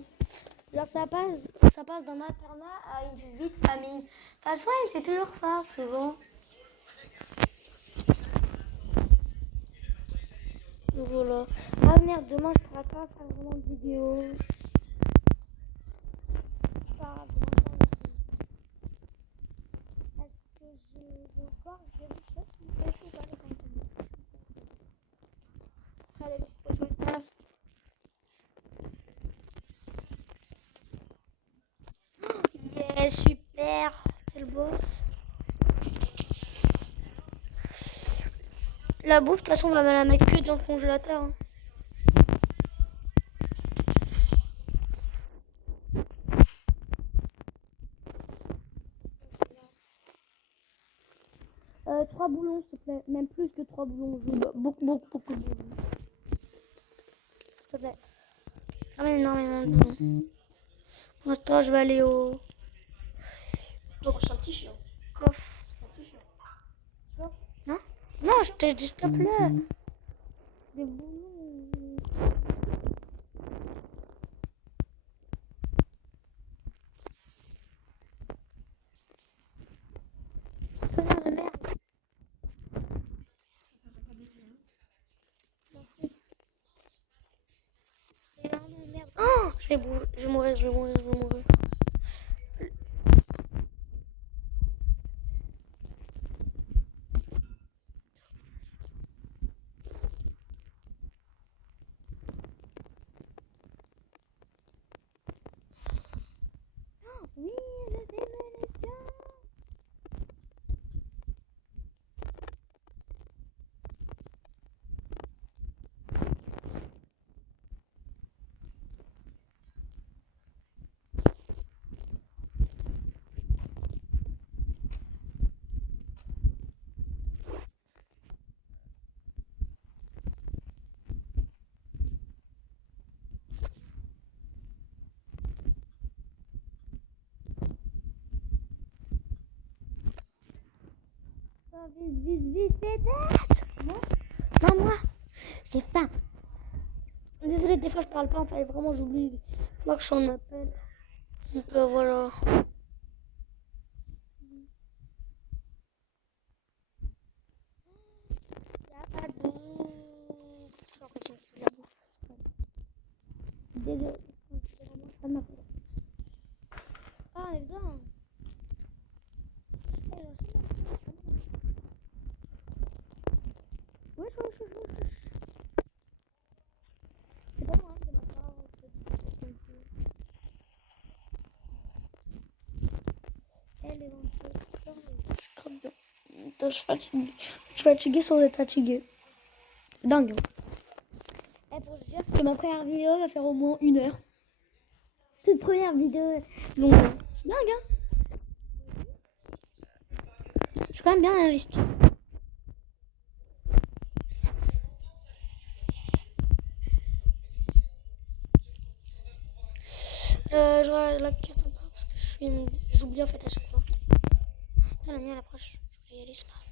Genre, ça passe d'un internat à une vie de famille. De toute façon, c'est toujours ça, souvent. Voilà. Ah merde, demain je pourrais pas faire vraiment de vidéo. C'est pas grave, demain pas. Est-ce que je veux voir, je vérifie si vous plaît ou pas les enfants. Allez, je peux jouer ça. Yeah, super, c'est le boss. La bouffe, de toute façon, on va me la mettre que dans le congélateur. Hein. Trois boulons, s'il te plaît. Même plus que 3 boulons. Je veux beaucoup de boulons. S'il te plaît. Ramène énormément de boulons. Pour l'instant, je vais aller au... Donc, c'est un petit chien. coffre. C'est un petit chien. Non? Non, je te dis, s'il te plaît. Des boulons. Connard de merde. C'est un de merde. Oh, je vais mourir. Oui, j'ai des munitions. Vite, vite. Non, moi. J'ai faim. Désolée, des fois je parle pas, en fait, vraiment j'oublie. Faut que je t'en appelle. Donc voilà. Y'a pas de bouffe. En fait, il y a la bouffe. Désolée. C'est vraiment pas de ma faute. Ah, mais putain. Wesh. C'est pas moi de ma part. Elle est dans le cœur. Je crois bien. Putain, je suis fatiguée sans être fatiguée. Dingue. Et pour te dire que ma première vidéo va faire au moins 1 heure. Toute première vidéo longue. C'est dingue, hein. Je suis quand même bien investie. Je regarde la carte encore parce que j'oublie en fait à chaque fois. Putain, la nuit elle approche. Je vais y aller, c'est pas grave.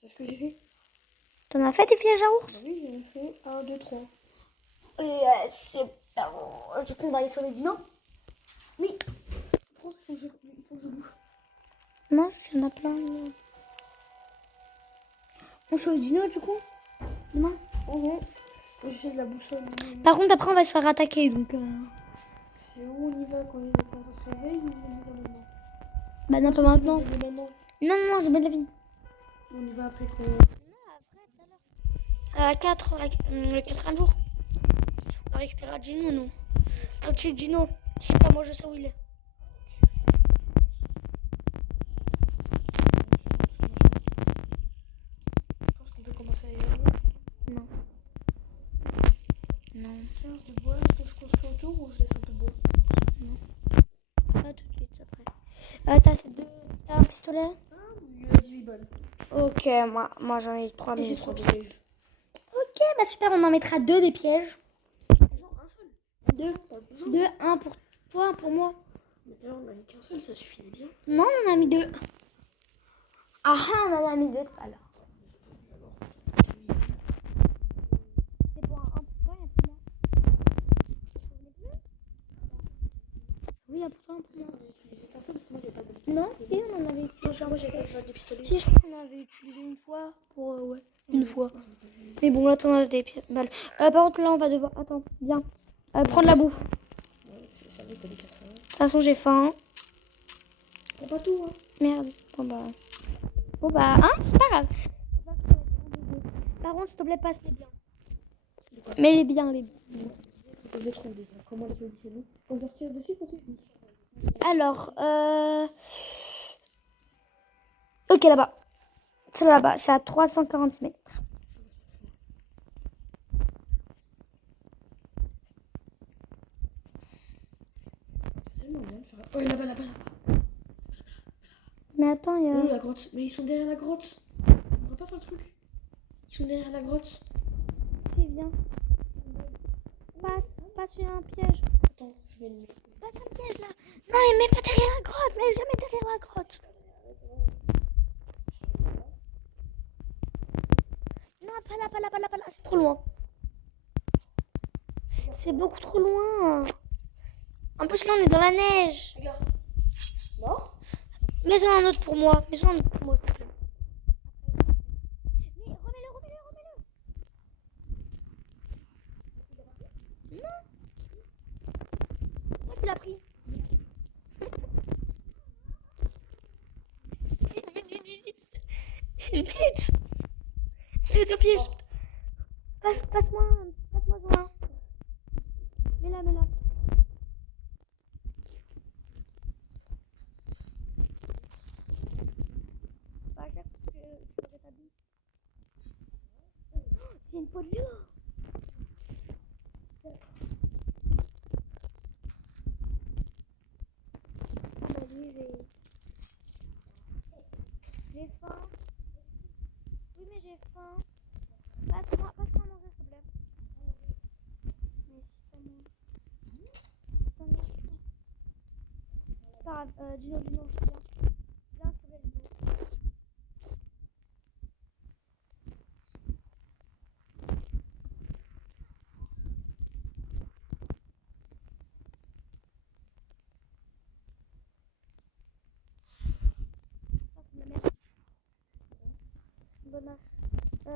C'est ce que j'ai fait. T'en as fait des pièges à ours? Oui, j'en ai fait 1, 2, 3. Et c'est... Du coup, on va aller sur les dinos. Mais je pense qu'il faut que je bouffe. Non, il y en a plein. On sur les dinos, du coup? Non. Faut que j'essaie de la boussole. Par contre, après, on va se faire attaquer, donc... C'est où on y va quand ça se réveille ou on y va maintenant? Bah non, pas maintenant. Maintenant. Non, j'ai bien de la vie. On y va après qu'on... Non, après, tout à l'heure. À 4, le 4e jour. On va récupérer Gino, nous. Un petit Gino. Je sais pas, moi je sais où il est. Je pense qu'on peut commencer à y aller. Non. Non. 15 de bois, est-ce que je construis autour ou je laisse un peu de bois? Non. Pas tout de suite, après. T'as un pistolet? Il y a 18 balles. Ok, moi j'en ai 3 Et j'ai minutes. 3 pièges. Ok, bah super, on en mettra 2 des pièges. Non, un seul. 2, pas besoin. 2, 1 pour toi, 1 pour moi. Mais déjà, on a mis qu'un seul, ça suffisait bien. Non, on en a mis 2. Ah, on en a mis 2 tout à l'heure. C'était pour un pour toi et un pour moi. Oui, un pour toi, un pour moi. On a utilisé qu'un seul parce que moi j'ai pas de... Non, si, on en avait utilisé. Non, moi j'ai pas de pistolet. Si, je crois qu'on en avait utilisé une fois pour... ouais, une fois. Mais bon, là, t'en as des balles. Par contre, là, on va devoir... Attends, viens. Prendre la bouffe. Ouais, c'est ça, t'allais dire ça. De toute façon, j'ai faim. Prends pas tout, hein. Merde. Bon, bah, hein, c'est pas grave. Par contre, s'il te plaît, passe les biens. Mais les biens, les biens. Je les trouve déjà. Comment les positionner? Faut que je retire dessus parce que je me suis... Alors, ok, là-bas. C'est là-bas, c'est à 340 mètres. C'est tellement bien de faire... Oh, là-bas, là-bas, là-bas. Mais attends, il y a... La grotte. Mais ils sont derrière la grotte. On va pas faire le truc. Ils sont derrière la grotte. Si, viens. Passe sur un piège. Attends, je vais le... Passe un piège, là. Non, il met pas derrière la grotte, mais jamais derrière la grotte. Non, pas là, c'est trop loin. C'est beaucoup trop loin. En plus, là, on est dans la neige. Regarde. Mort? Mets-en un autre pour moi. Mets-en un autre pour moi, s'il te plaît. Mais remets-le. Non. Moi, tu l'as pris. Vite. Vite, un piège. Passe-moi un. Mets-la. C'est une poule. Vas-y, j'ai faim. Oui, mais j'ai faim. Passe-moi à manger, s'il te plaît. Mais si pas moi. Attends, c'est pas grave. Dino, viens. Viens, s'il te plaît, Dino. Ça, c'est ma mère. Bonne marche. Je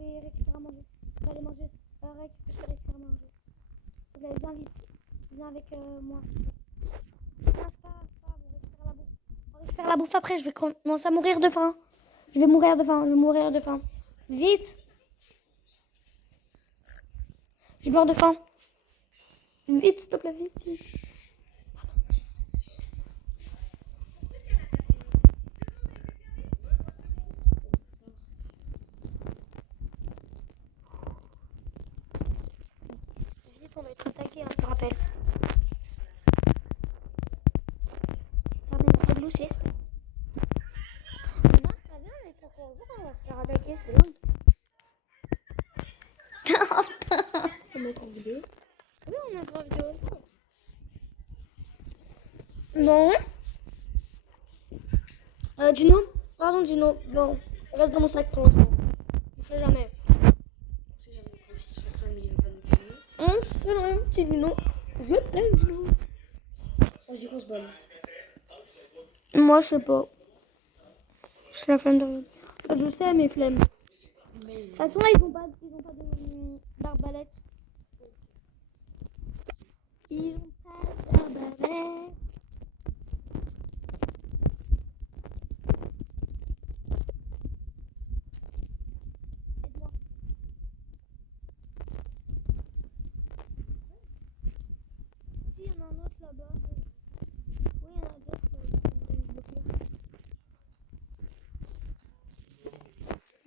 vais récupérer à manger. Je vais aller manger. Je vais récupérer à manger. Viens vite. Viens avec moi. Non, c'est pas grave, on récupère la bouffe. On faire la bouffe après, je vais commencer à mourir de faim. Je vais mourir de faim. Vite. Je meurs de faim. Vite, s'il te plaît, vite. Vite, on va être attaqué, hein, je te rappelle. Regardez, on a pas de loup, non, ça vient, mais pour 15 jours, on va se faire attaquer, c'est long. On est encore en vidéo. Oui, on a encore en vidéo. Non. Gino. Pardon, Gino. Bon, reste dans mon sac pour l'instant. On sait jamais. On sait jamais quand il se fait mais il va pas nous tuer. On sait jamais, petit Gino. Je t'aime, Gino. On dit qu'on se balle. Moi, je sais pas. Je la flemme de rien. Je sais mes flemmes. Mais De toute façon, là, ils ont pas d'arbalète. Ils ont pas d'arbalète. Aide-moi. Si, il y en a un autre là-bas. Oui, il y en a d'autres.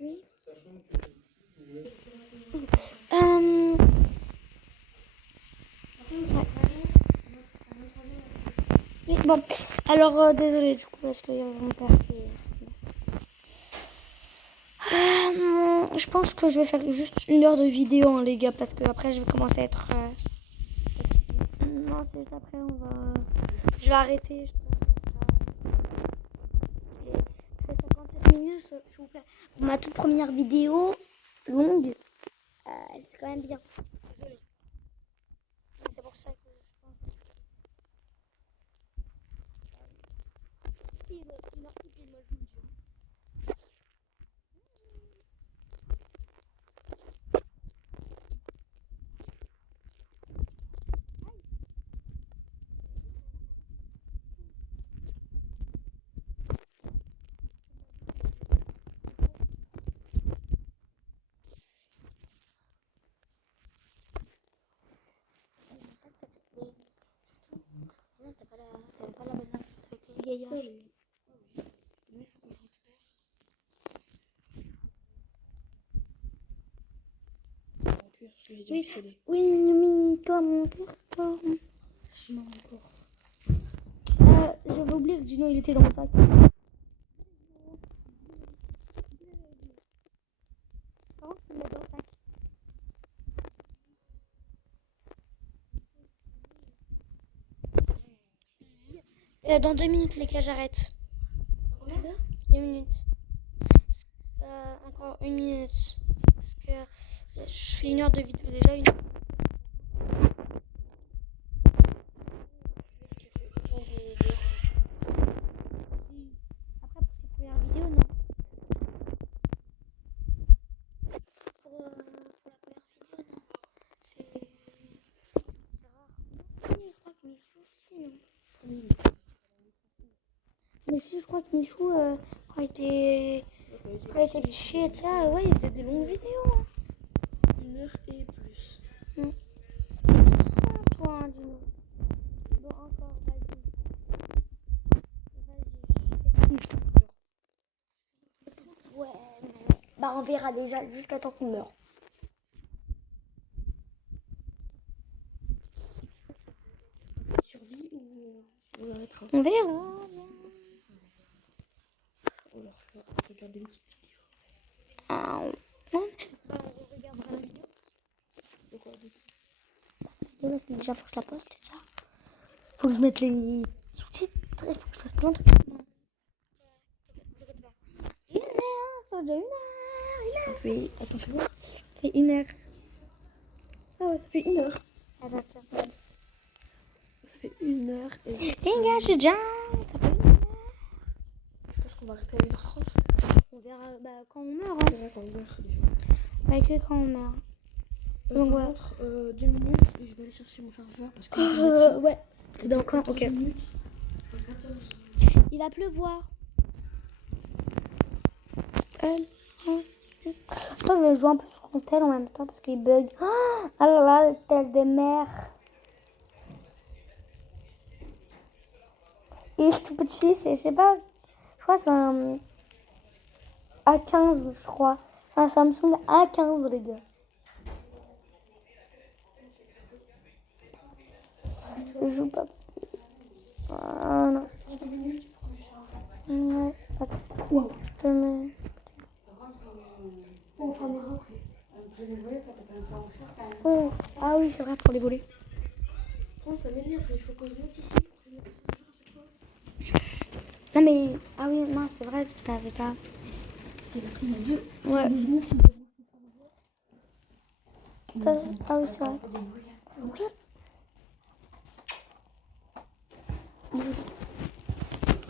Oui. Ouais. Oui, bon. Alors, désolé du coup, parce qu'il y a mon père qui... je pense que je vais faire juste 1 heure de vidéo, hein, les gars, parce que après je vais commencer à être... Non, c'est juste après, on va... Je vais arrêter, je pense. Ça fait 57 minutes, s'il vous plaît. Pour ma toute première vidéo, longue, c'est quand même bien. Désolée. C'est pour ça que je pense... Il meurt tout pile, moi je vous le dis. Non, t'as pas la bonne avec le gaillard. mais il faut que je récupère. Je lui ai dit Oui. pistolet. Oui, toi, mon père, toi. Sinon encore. J'avais oublié que Gino, il était dans mon sac. Par contre, tu le mets dans le sac. Dans 2 minutes, les gars, j'arrête. Combien? 2 minutes. Encore 1 minute. Parce que je fais 1 heure de vidéo déjà. Après, pour ces premières vidéos, non. Pour la première vidéo, non. C'est rare. Oui, je crois que Michou aussi. Hein. Mais si, je crois que Michou, quand il était petit et ça, ouais, il faisait des longues vidéos. Hein. 1 heure et plus. Toi, hein, Gino. Bon, encore, vas-y. Ouais, bah on verra déjà jusqu'à temps qu'il meure. Survie ou on arrêtera? On verra. On leur fera regarder une petite vidéo. Ah, on regardera la vidéo. Pourquoi du coup? Parce que déjà, faut que je la poste, c'est ça. Faut que je mette les sous-titres. Il faut que je fasse plein de trucs. 1 heure, ça fait déjà 1 heure. Ça fait. Attends, fais voir. Ça fait 1 heure. Ah ouais, ça fait 1 heure. Attends, regarde. Ça fait 1 heure et. Les gars, je suis déjà. Ça fait 1 heure. Je pense qu'on va arrêter à 1h30. On verra quand on meurt. On Hein. verra quand on meurt déjà. Ouais, que quand on meurt. Donc, Par ouais. contre, 2 minutes, je vais aller chercher mon chargeur parce que. Ouais. C'est dans quand? Ok. 14 minutes. Il va pleuvoir. Attends, je vais jouer un peu sur mon tel en même temps parce qu'il bug. Ah là là, le tel des mers. Il est tout petit, c'est, je sais pas, je crois que c'est un A15, je crois. C'est un Samsung A15, les gars. Je joue pas parce que... Ah non. Ouais, attends. Wow. Je te mets... On fermera après. Oh. Ah oui, c'est vrai, pour les voler. Oh, ça m'énerve, il faut qu'on se notifie pour que je mette ça à chaque fois. Non mais... Ah oui, non, c'est vrai, t'avais pas... Parce qu'il a pris ma deux. Ouais. 12 mots. Ah oui, c'est vrai. Oui.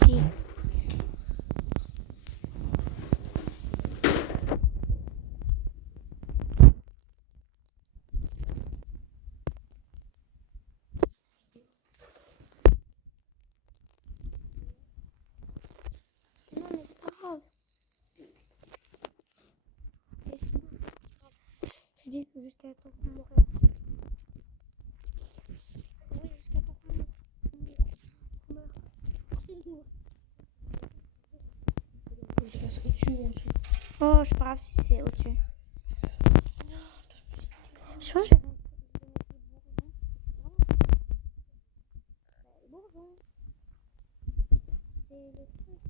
Qui Non mais c'est pas grave. Je dis jusqu'à temps qu'on meurt. Oui, jusqu'à temps qu'on meurt. Je passe au-dessus ou en dessous. Oh, c'est pas grave si c'est au-dessus. Je pense que je vais mettre bourgeon. C'est le truc.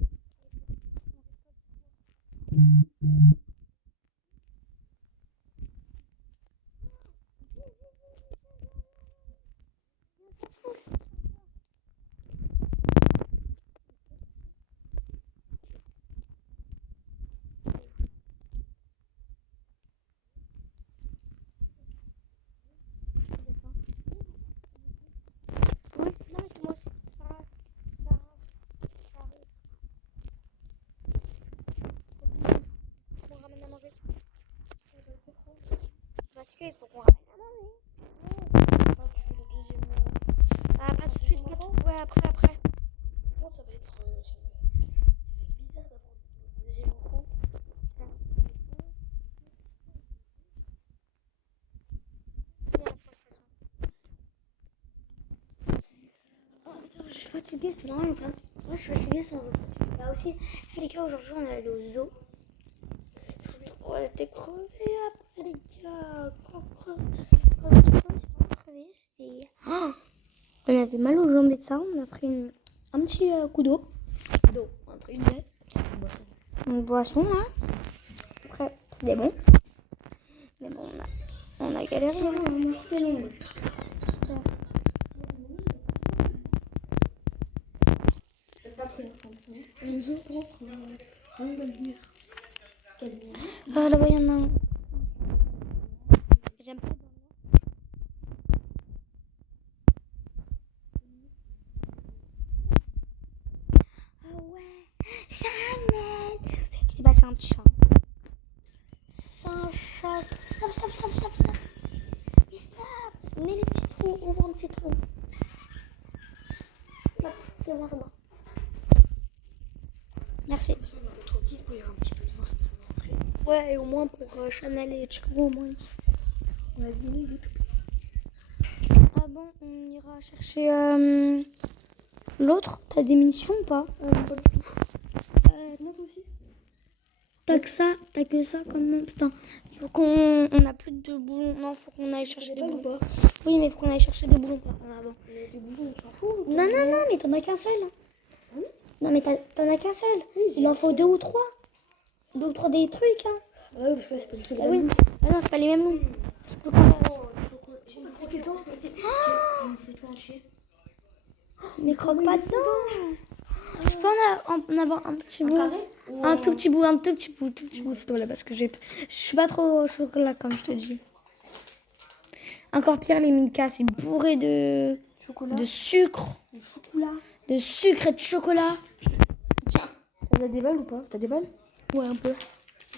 Oui, non, c'est moi aussi. C'est pas grave. C'est pas grave. Ça arrive. Faut qu'on ramène à manger. Parce qu'il faut qu'on ramène à manger. Ah, tu fais le deuxième. Ah, pas tout de suite, pas tout. Ouais, après. Moi, ça va être bizarre d'avoir le deuxième enfant. Oh putain, je suis fatiguée, c'est normal ou pas? Moi je suis fatiguée sans être fatiguée. Bah aussi, hey, les gars, aujourd'hui on est allé au zoo. Oh, j'étais crevée après, les gars. Quand j'étais crevée, c'est pas crevée, j'étais. Oh, on avait mal aux jambes et de ça, on a pris un petit coup d'eau. Entre guillemets. Une boisson là. Après, c'était bon. Mais bon, on a galéré. On a coupé l'ongle. J'ai pas pris la fin. Un zoo propre. On va le dire. Ah là-bas, il y en a un. J'aime pas. Ah ouais, Chanel. Bah, c'est un petit chat. C'est un chat. Stop. Mais stop. Mets les petits trous. Ouvre un petit trou. Stop. C'est bon. Merci. Ça va pas trop vite quand il y a un petit peu de vent, ça va après. Ouais, et au moins pour Chanel et Chico, au moins. On a 10 minutes. Ah bon, on ira chercher l'autre. T'as des munitions ou pas? Pas du tout. Moi aussi. T'as que ça quand même. Putain, faut on a plus de boulons. Non, faut qu'on aille chercher des boulons. Ou pas? Oui, mais faut qu'on aille chercher des boulons par contre avant. Mais des boulons, on s'en fout. Non, mais t'en as qu'un seul. Oui. Non, mais t'en as qu'un seul. Oui, Il en faut 2 ou 3. 2 ou 3 des trucs, hein. Ah oui, parce que là, c'est pas du tout les Ah mêmes. oui. Ah non, c'est pas les mêmes noms. C'est plus comme ça. Oh, le chocolat. J'ai pas fait dedans. On fait tout entier. Mais croque pas dedans. Je peux en avoir un petit bout. Carré? Un tout petit bout, s'il te plaît, parce que je suis pas trop au chocolat, comme je te dis. Encore pire, les Milka, c'est bourré de Chocolat. sucre. Le chocolat. De sucre et de chocolat. Tiens. T'as des balles ou pas? T'as des balles? Ouais, un peu.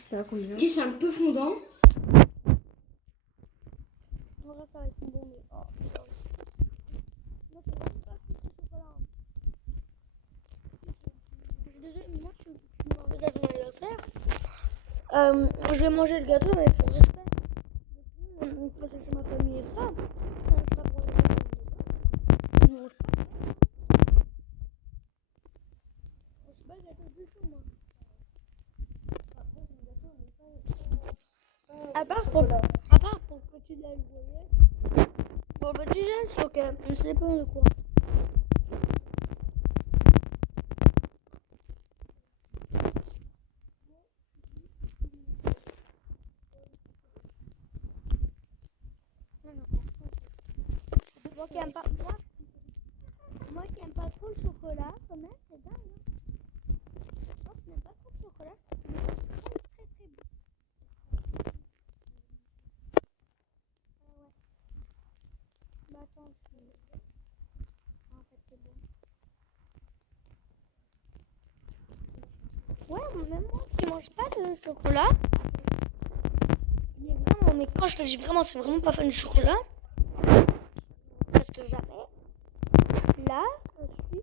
T'as combien? Ok, c'est un peu fondant. Je vais manger le gâteau, mais pour respect. Une fois que c'est ma famille et ça, je pas pour les gâteaux. Je mange pas. Je suis pas le gâteau du tout, moi. À part pour le petit déj, vous voyez. Pour le petit déj, ok, je sais pas de quoi. Moi qui aime pas, moi qui aime pas trop le chocolat, quand même, c'est dingue. Hein. Moi qui n'aime pas trop le chocolat, c'est très très bon. Ouais. Bah attends, en fait c'est bon. Ouais, même moi qui mange pas de chocolat, il est vraiment, mais quand je te dis vraiment, c'est vraiment pas fan du chocolat, parce que jamais. Là, je suis.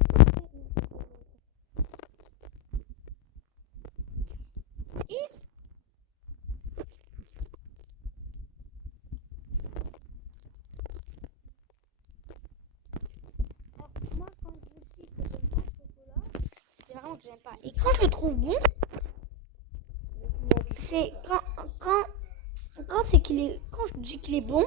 Et alors, moi, quand je vous dis que j'aime pas le chocolat, c'est vraiment que j'aime pas. Et quand je le trouve bon, c'est quand c'est qu'il est. Quand je dis qu'il est bon,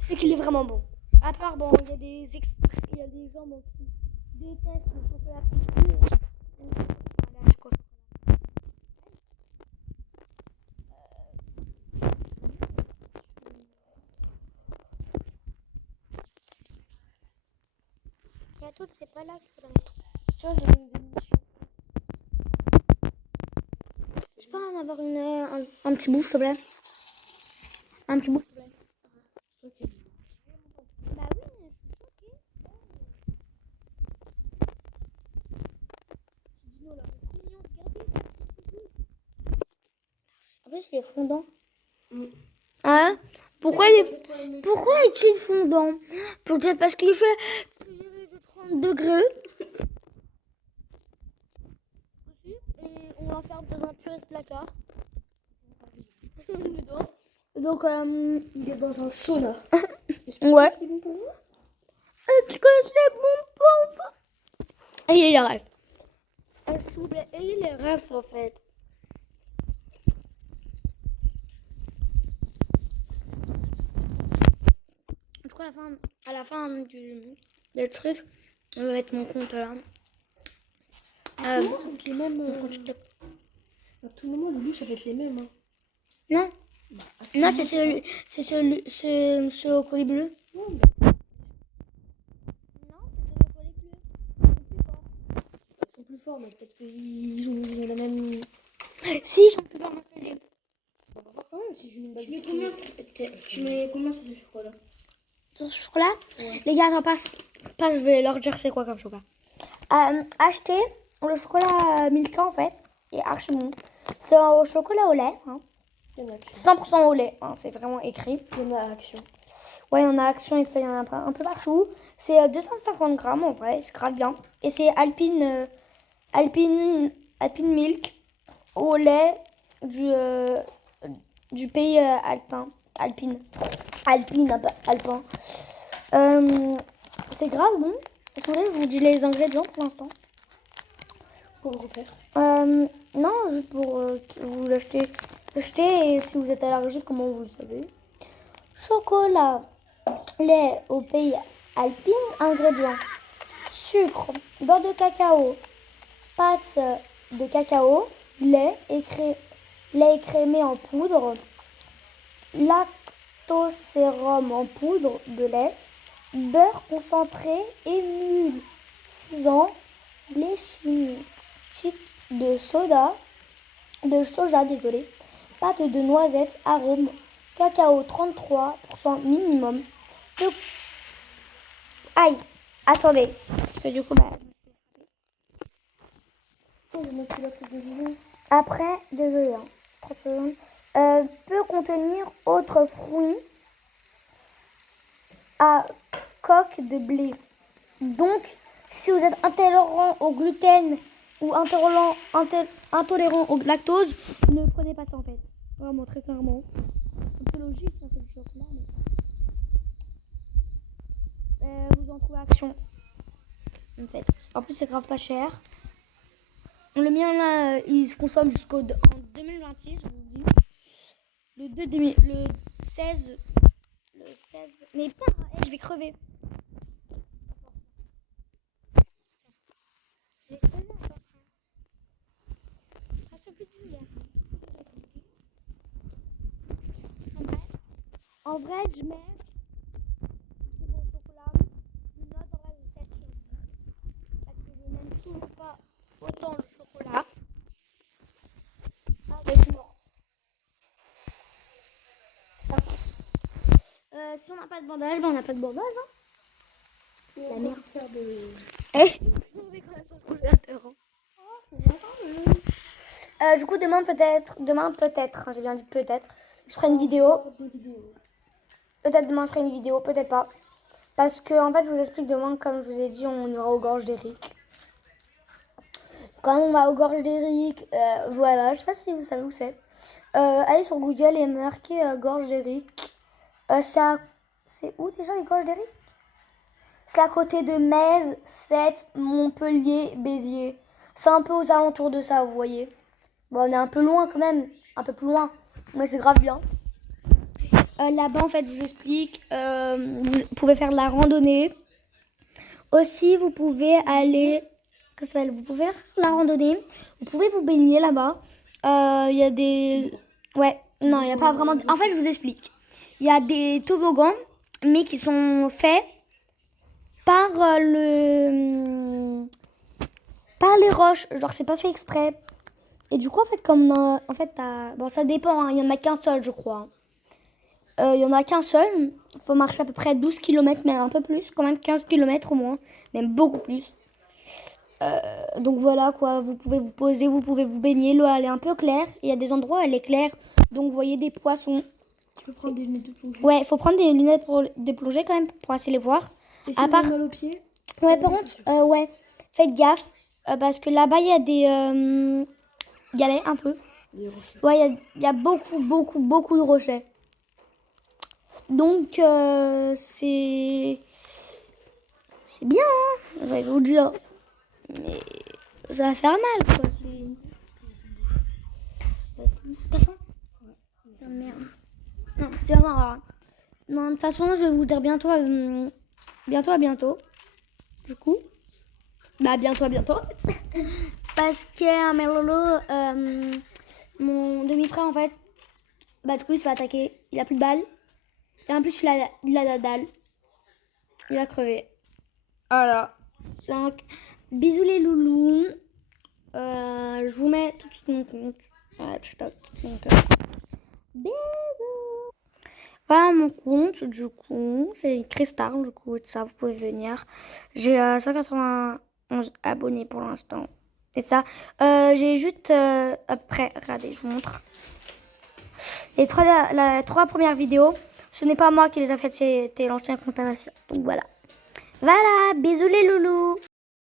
c'est qu'il est vraiment bon. À part, bon, il y a des extraits, il y a des gens bon, qui détestent le chocolat plus. Gâteau, c'est pas là qu'il faut la mettre. Tu vois, je donne des émissions. Je peux en avoir un petit bout, s'il te plaît. Un petit bout, s'il te plaît. Ok. Bah oui, je suis choquée. Dino, là, c'est mignon, regardez ça. En plus, il est fondant. Hein? Pourquoi est-il fondant? Peut-être parce qu'il fait plus de 30 degrés. Et on l'enferme dans un purée de placard. Donc, Il est dans un sauna. ouais. C'est bon pour vous? Est-ce que c'est bon pour vous? Et il est rêve. S'il vous plaît, ayez les rêves en fait. Je crois à la fin du truc, on va mettre mon compte là. Ça va être les mêmes. À tout moment, le but, ça va être les mêmes. Hein. Non, non, c'est ce au colis bleu. Non, Non, c'est celui au colis bleu. ils sont plus forts, mais peut-être qu'ils ont la même. Si, ils sont plus forts que les. On va voir quand même si je mets une balle. Tu mets combien c'est de chocolat? Ce chocolat, Ouais. les gars, attends, passe, je vais leur dire c'est quoi comme chocolat. Acheter le chocolat Milka en fait, et archi bon. C'est au chocolat au lait, hein. Il y en a Action. 100% au lait, hein, c'est vraiment écrit. Il y en a Action. Ouais, il y en a Action et ça, il y en a un peu partout. C'est 250 grammes en vrai, c'est grave bien. Et c'est Alpine Milk au lait du pays alpin. Alpin. C'est grave bon. Si vous voulez, je vous dis les ingrédients pour l'instant. Pour le refaire. Non, juste pour que vous l'achetez. Achetez et si vous êtes allergique, comment vous le savez. Chocolat, lait au pays alpine, ingrédients. Sucre, beurre de cacao, pâte de cacao, lait écrémé en poudre, lactosérum en poudre de lait, beurre concentré, émulsisant, lait chimique de soja, désolé, pâte de noisette, arôme, cacao 33% minimum. Aïe, attendez, parce que du coup, Oh, je vais mettre la truc de vivant. après, désolé, 30 secondes, peut contenir autres fruits à coque de blé. Donc, si vous êtes intolérant au gluten ou intolérant intolérant au lactose, ne prenez pas ça en fait. Vraiment, très clairement. C'est un peu logique, ça, c'est du chocolat, mais... vous en trouvez Action. En fait. En plus, c'est grave pas cher. Le mien, là, il se consomme en 2026, je vous dis. Le 16... Le 16... Mais putain, je vais crever. Je vais crever, attention. Presque plus de lumière. En vrai, je mets pour le chocolat une note en vrai de 7 sur 10. Parce que je n'aime toujours pas autant le chocolat. Ah, bah, je suis morte. Si on n'a pas de bandage, ben on n'a pas de bandage. Hein. La merde. Faire de... Eh, on est quand même pas trop l'intérêt. Du coup, demain peut-être, hein, j'ai bien dit peut-être, je ferai une vidéo. Peut-être demain je ferai une vidéo, peut-être pas. Parce que en fait, je vous explique demain, comme je vous ai dit, on ira aux gorges d'Eric. Quand on va aux gorges d'Eric, voilà, je sais pas si vous savez où c'est. Allez sur Google et marquez gorges d'Eric. C'est où déjà les gorges d'Eric? C'est à côté de Metz, Sète, Montpellier, Béziers. C'est un peu aux alentours de ça, vous voyez. Bon, on est un peu loin quand même, un peu plus loin, mais c'est grave bien. Là-bas, en fait, je vous explique, vous pouvez faire de la randonnée. Aussi, vous pouvez aller, vous pouvez faire de la randonnée. Vous pouvez vous baigner là-bas. Il y a des... Ouais, non, il n'y a pas vraiment... En fait, je vous explique. Il y a des toboggans, mais qui sont faits par par les roches. Genre, c'est pas fait exprès. Et du coup, en fait, comme... bon, ça dépend, hein, il n'y en a qu'un seul, je crois. Il n'y en a qu'un seul. Il faut marcher à peu près 12 km, mais un peu plus. Quand même 15 km au moins. Même beaucoup plus. Donc voilà, quoi. Vous pouvez vous poser, vous pouvez vous baigner. L'eau, elle est un peu claire. Il y a des endroits où elle est claire. Donc, vous voyez des poissons. Tu peux prendre des lunettes de plongée. Ouais, il faut prendre des lunettes de plongée quand même pour assez les voir. Et si à vous part... avez mal aux pieds? Ouais, par contre, ouais. Faites gaffe. Parce que là-bas, il y a des... galets un peu. Ouais, il y a beaucoup de rochers. Donc, c'est bien, hein, je vais vous dire. Mais ça va faire mal, quoi. T'as faim? Oh, merde. Non, c'est vraiment rare. Non, de toute façon, je vais vous dire bientôt à bientôt. Du coup, bah bientôt à bientôt. Parce que mes lolos, mon demi-frère, en fait, bah du coup, il se fait attaquer. Il a plus de balles. Et en plus, il a la dalle. Il va crever. Voilà. Donc, bisous les loulous. Je vous mets tout de suite mon compte. Donc, bisous. Voilà mon compte, du coup. C'est Cristar, du coup. Ça, vous pouvez venir. J'ai 191 abonnés pour l'instant. C'est ça. J'ai juste... après, regardez, je vous montre. Les trois premières vidéos, ce n'est pas moi qui les a faites, c'était l'ancien compte. Donc voilà. Voilà, bisous les loulous.